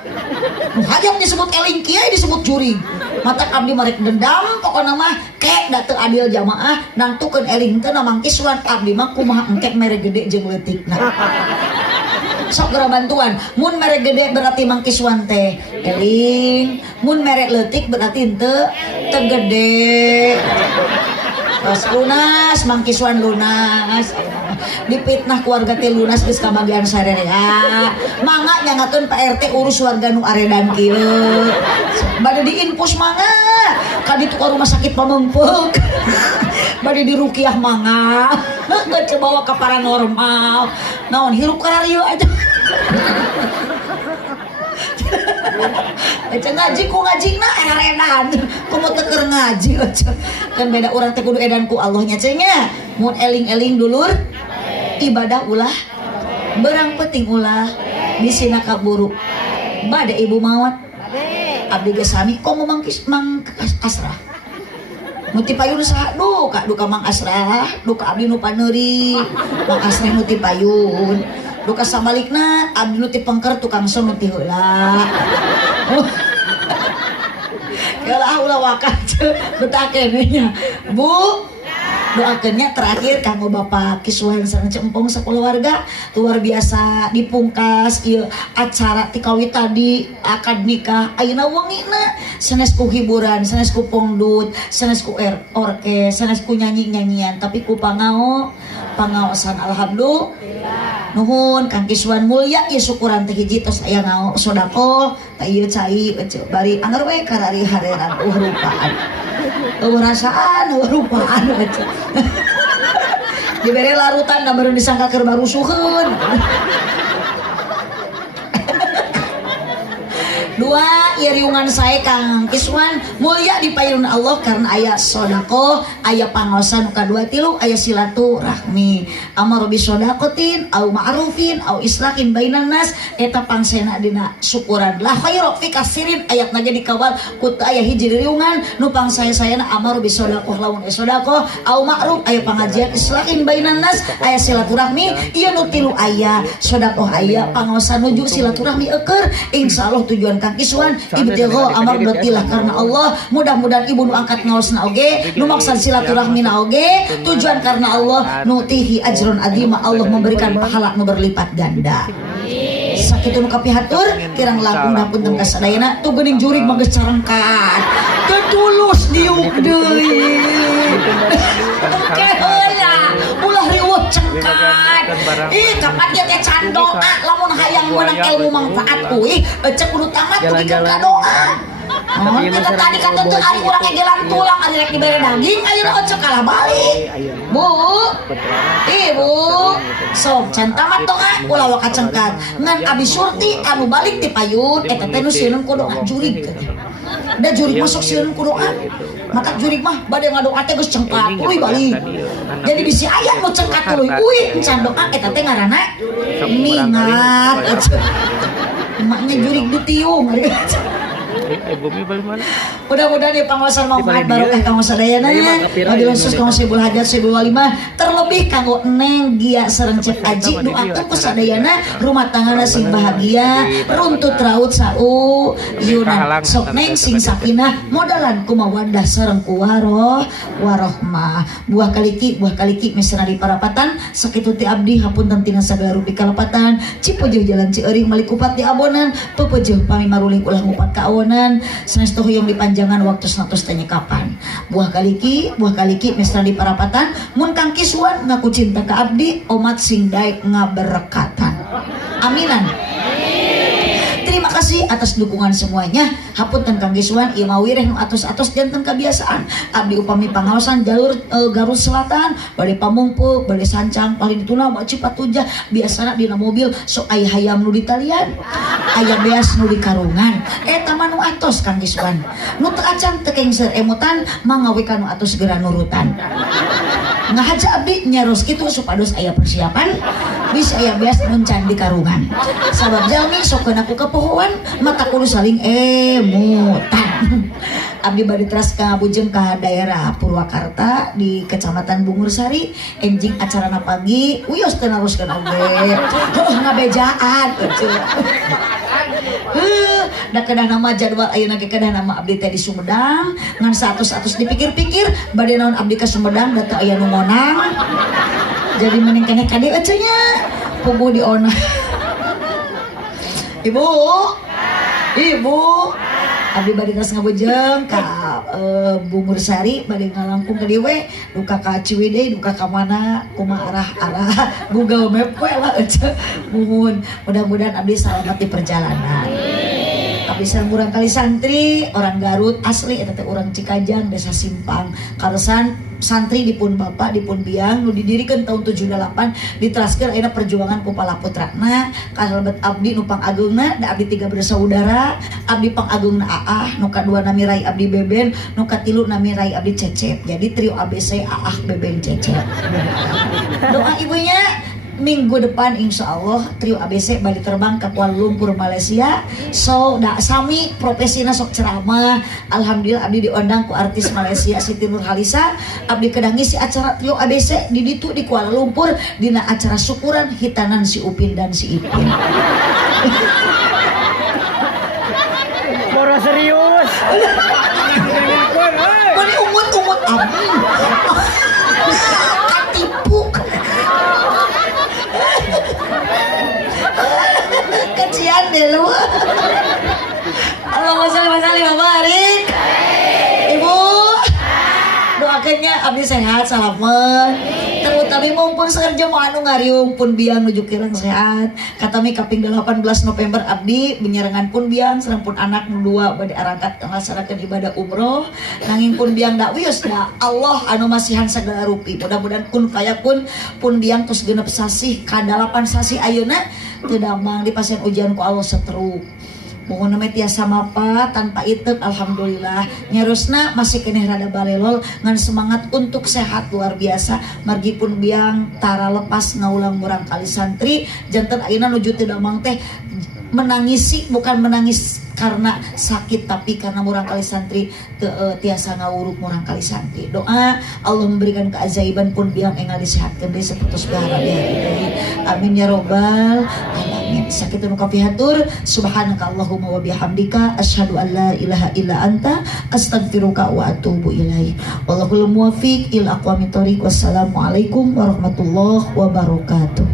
Hajat disebut eling, kiai disebut jurig. Mata abdi marek dendam, pokokna mah kek da teu adil jamaah, nantukeun eling teh na mangkiswan abdi mah kumaha engke mere gede jeung leutikna. Sok geura bantuan, mun mere gede berarti mangkiswan teh eling, mun mere leutik berarti henteu teu gede. Terus lunas, mangkiswan lunas. Dipitnah keluarga teh lunas geus kabagian sarerea. Mangga nyangakeun Pak RT urus warga nu aredan kieu. Bade diinfus mangga. Ka ditu ka rumah sakit Pamengpeuk. Bade dirukiah mangga. Geus bawa ka paranormal. Naon hirup kararieu aja. Aja ngaji ku ngajina edan. Kumu teu keur ngaji aja. Kan beda urang teh kudu edan ku Allah nya cenah. Mun eling-eling dulur ibadah ulah berang penting ulah bisina kaburu. Bade ibu maot abdi geus sami komo mang asrah. Nu ti payun saha duka mang asrah, duka abdi nu paneuri, mang asrah nu ti payun. Duka sabalikna abdi nu ti pengker tukang som nu ti heula. Yalah ulah wakat betah keneh nya. Bu, doakeunnya terakhir kanggo Bapak Kiswan sareng Cempong sakeluarga luar biasa dipungkas ieu acara ti kawit tadi akad nikah ayeuna wengina sanes ku hiburan, sanes ku pongdut, sanes ku orkes, sanes ku nyanyi-nyanyian tapi ku pangaosan alhamdulillah. Nuhun Kang Kiswan mulya ieu syukuran teh hiji tos aya ngao sodaqoh ta ieu cai bari anggar we karari hareran rupaan. Rasaan rupaan aja. Dibere larutan da baru disangka keur barusuheun. Dua ieu riungan sae Kang Kiswan mulya dipayun Allah karena aya sedekah, aya pangaosan kadua tilu, aya silaturahmi. Amar bi shadaqatin au ma'rufin au islahin bainan nas eta pangsena dina syukuran. La khairu fi kasirin ayat nage dikawal ku aya hiji riungan nu pangsaya-sayana amar bi shadaqah lamun sedekah au ma'ruf aya pangajian islahin bainan nas aya silaturahmi. Ieu nu tilu aya sedekah aya pangaosan nuju silaturahmi eukeur insyaallah tujuan Kang Kiswan ibtigha amar dotilah karena Allah. Mudah-mudahan ibu nu angkat ngaosna oge nu maksud silaturahmina oge tujuan karena Allah nutihi ajrun adzima Allah memberikan pahala nu berlipat ganda. Sakitu nu kapihatur kirang langkung dapunten ka sadayana tu geuning jurig mah geus carengkat ketulus diuk deui. Oke heula ulah riweuh cengkat. Ih kapan dia teh can doa lamun hayang meunang ilmu manfaat kuy cek kudu tamat kudu ka doa. Kita tadi kata tuh ari urang egelan tulang ari rek dibere daging ayeuna ocok kalah balik. Bu. Ibu. Sok can tamat doa ulah waka cengkat. Ngan abi surti anu balik ti payun eta teh nu sieun ku doa jurig. Da jurig masuk sieun ku doa. Maka jurig mah bade ngadoa teh geus cengkat tuluy balik. Jadi bisi aya nu cengkat tuluy uy can doa eta teh ngaranna mingat. Emaknya jurig ditiung ari. bumi balik mana? Mudah-mudahan ya pangosan manfaat Di balik barokah dia. kanggo sadayana Ayo, nya. Mak, kapira, Adi ya, khusus Indonesia. kanggo Sibul Hajat Sibul Walimah terlebih kanggo Neng Gia sareng Cek Aji Pertama, doa di tuh ku acara sadayana dia. rumah tanggana sing bahagia runtut raut sau yunan sok Neng sing sakinah modalan ku mawaddah sareng ku warohmah buah kaliki mesna di parapatan sakitu ti abdi hapunten tina sagala rupi kalepatan Cipujuh jalan Cieuring malikupat di abonan pepejuh pami marulih ulah ngupat ka awonan sanes hoyong dipanjangan waktu satos tanya kapan buah kaliki mesna di parapatan mun kang kiswan ngaku cinta ka abdi omat sing daek ngaberkatan aminan. Terima kasih atas dukungan semuanya. Hapunten Kang Giswan ieu mah wireh nu atos-atos janten kebiasaan. Abdi upami pangaosan jalur Garut Selatan, bade pamungpuk, bade sancang, paling dituna bae Cipatujah. Biasana dina mobil sok aya hayam nu di talian, aya beas nu di karungan. Eta mah nu atos Kang Giswan. Nu teu acan teu kengser emutan mangawe ka nu atos segera nurutan. Ngahaja abdi nyaros kitu supados aya persiapan bisa aya beas muncan di karungan sabab jalmi sok keuna ku kepohoan mata kudu saling emutan. Abdi bade teras ka bujeng ka daerah Purwakarta di Kecamatan Bungursari enjing acarana pagi uyos teu naroskeun oge ngabejaan da kedah nama jadwal ayeuna ge kedah nama abdi teh di Sumedang ngan satus-satus dipikir-pikir bade naon abdi ka Sumedang da teu aya nu monang jadi mending keneh kade ece nya puguh di ona. Ibu abdi bade tas ngabujeng ka Bungursari bade ngalangkung ka dieu duka ka Ciwidey duka ka mana kumaha arah Google Map we lah ece muhun mudah-mudahan abdi selamat di perjalanan. Abdi sareng kali santri orang Garut asli eta teh urang Cikajang Desa Simpang karesan santri dipun bapak dipun biang nu didirikan tahun 78 diteraskeun ayeuna perjuangan ku pala putrana kalebet abdi nu pangagungna da abdi 3 bersaudara abdi pangagungna Aah nu kadua nami Rai abdi Beben nu katilu nami Rai abdi Cecep jadi trio ABC Aah Beben Cecep. Doa ibunya minggu depan insya Allah trio ABC balik terbang ke Kuala Lumpur Malaysia so da sami profesina sok ceramah alhamdulillah abdi diundang ku artis Malaysia Siti Nurhalisa abdi kedah ngisi acara trio ABC di ditu di Kuala Lumpur dina acara syukuran hitanan si Upin dan si Ipin. Moro serius. Mani umut abdi katipuk kajian deh lu. Allahumma sholli wa sallim wa barik. Ibu doakannya abdi sehat salamet terutama mumpun sakerja mau anu ngariung pun biang nuju kirang sehat katami kaping 18 November abdi menyerangan pun biang serang pun anak nu dua bade arangkat ngalaksanakeun ibadah umroh nanging pun biang da wios da Allah anu masihan sagala rupi mudah-mudahan kun fayakun pun biang tos genep sasih ka 8 sasih ayeuna teu damang dipasien ujian ku Allah seteruk mohon nama tiasa mapa tanpa itek alhamdulillah nyarosna masih keneh rada balelol ngan semangat untuk sehat luar biasa margi pun biang tara lepas ngaulang murang kali santri janten ayeuna nuju teu damang teh menangisi bukan menangis karena sakit tapi karena murang kali santri tiasa ngawuruk murang kali santri doa Allah memberikan keajaiban pun biang engal disehatkeun deui saputus bahara amin ya robbal alamin sakitu nu kapihatur subhanaka allahumma wa bihamdika asyhadu an la ilaha illa anta astaghfiruka wa atubu ilaik wallahul muwaffiq ila aqwamit thoriq wassalamu alaikum warahmatullahi wabarakatuh.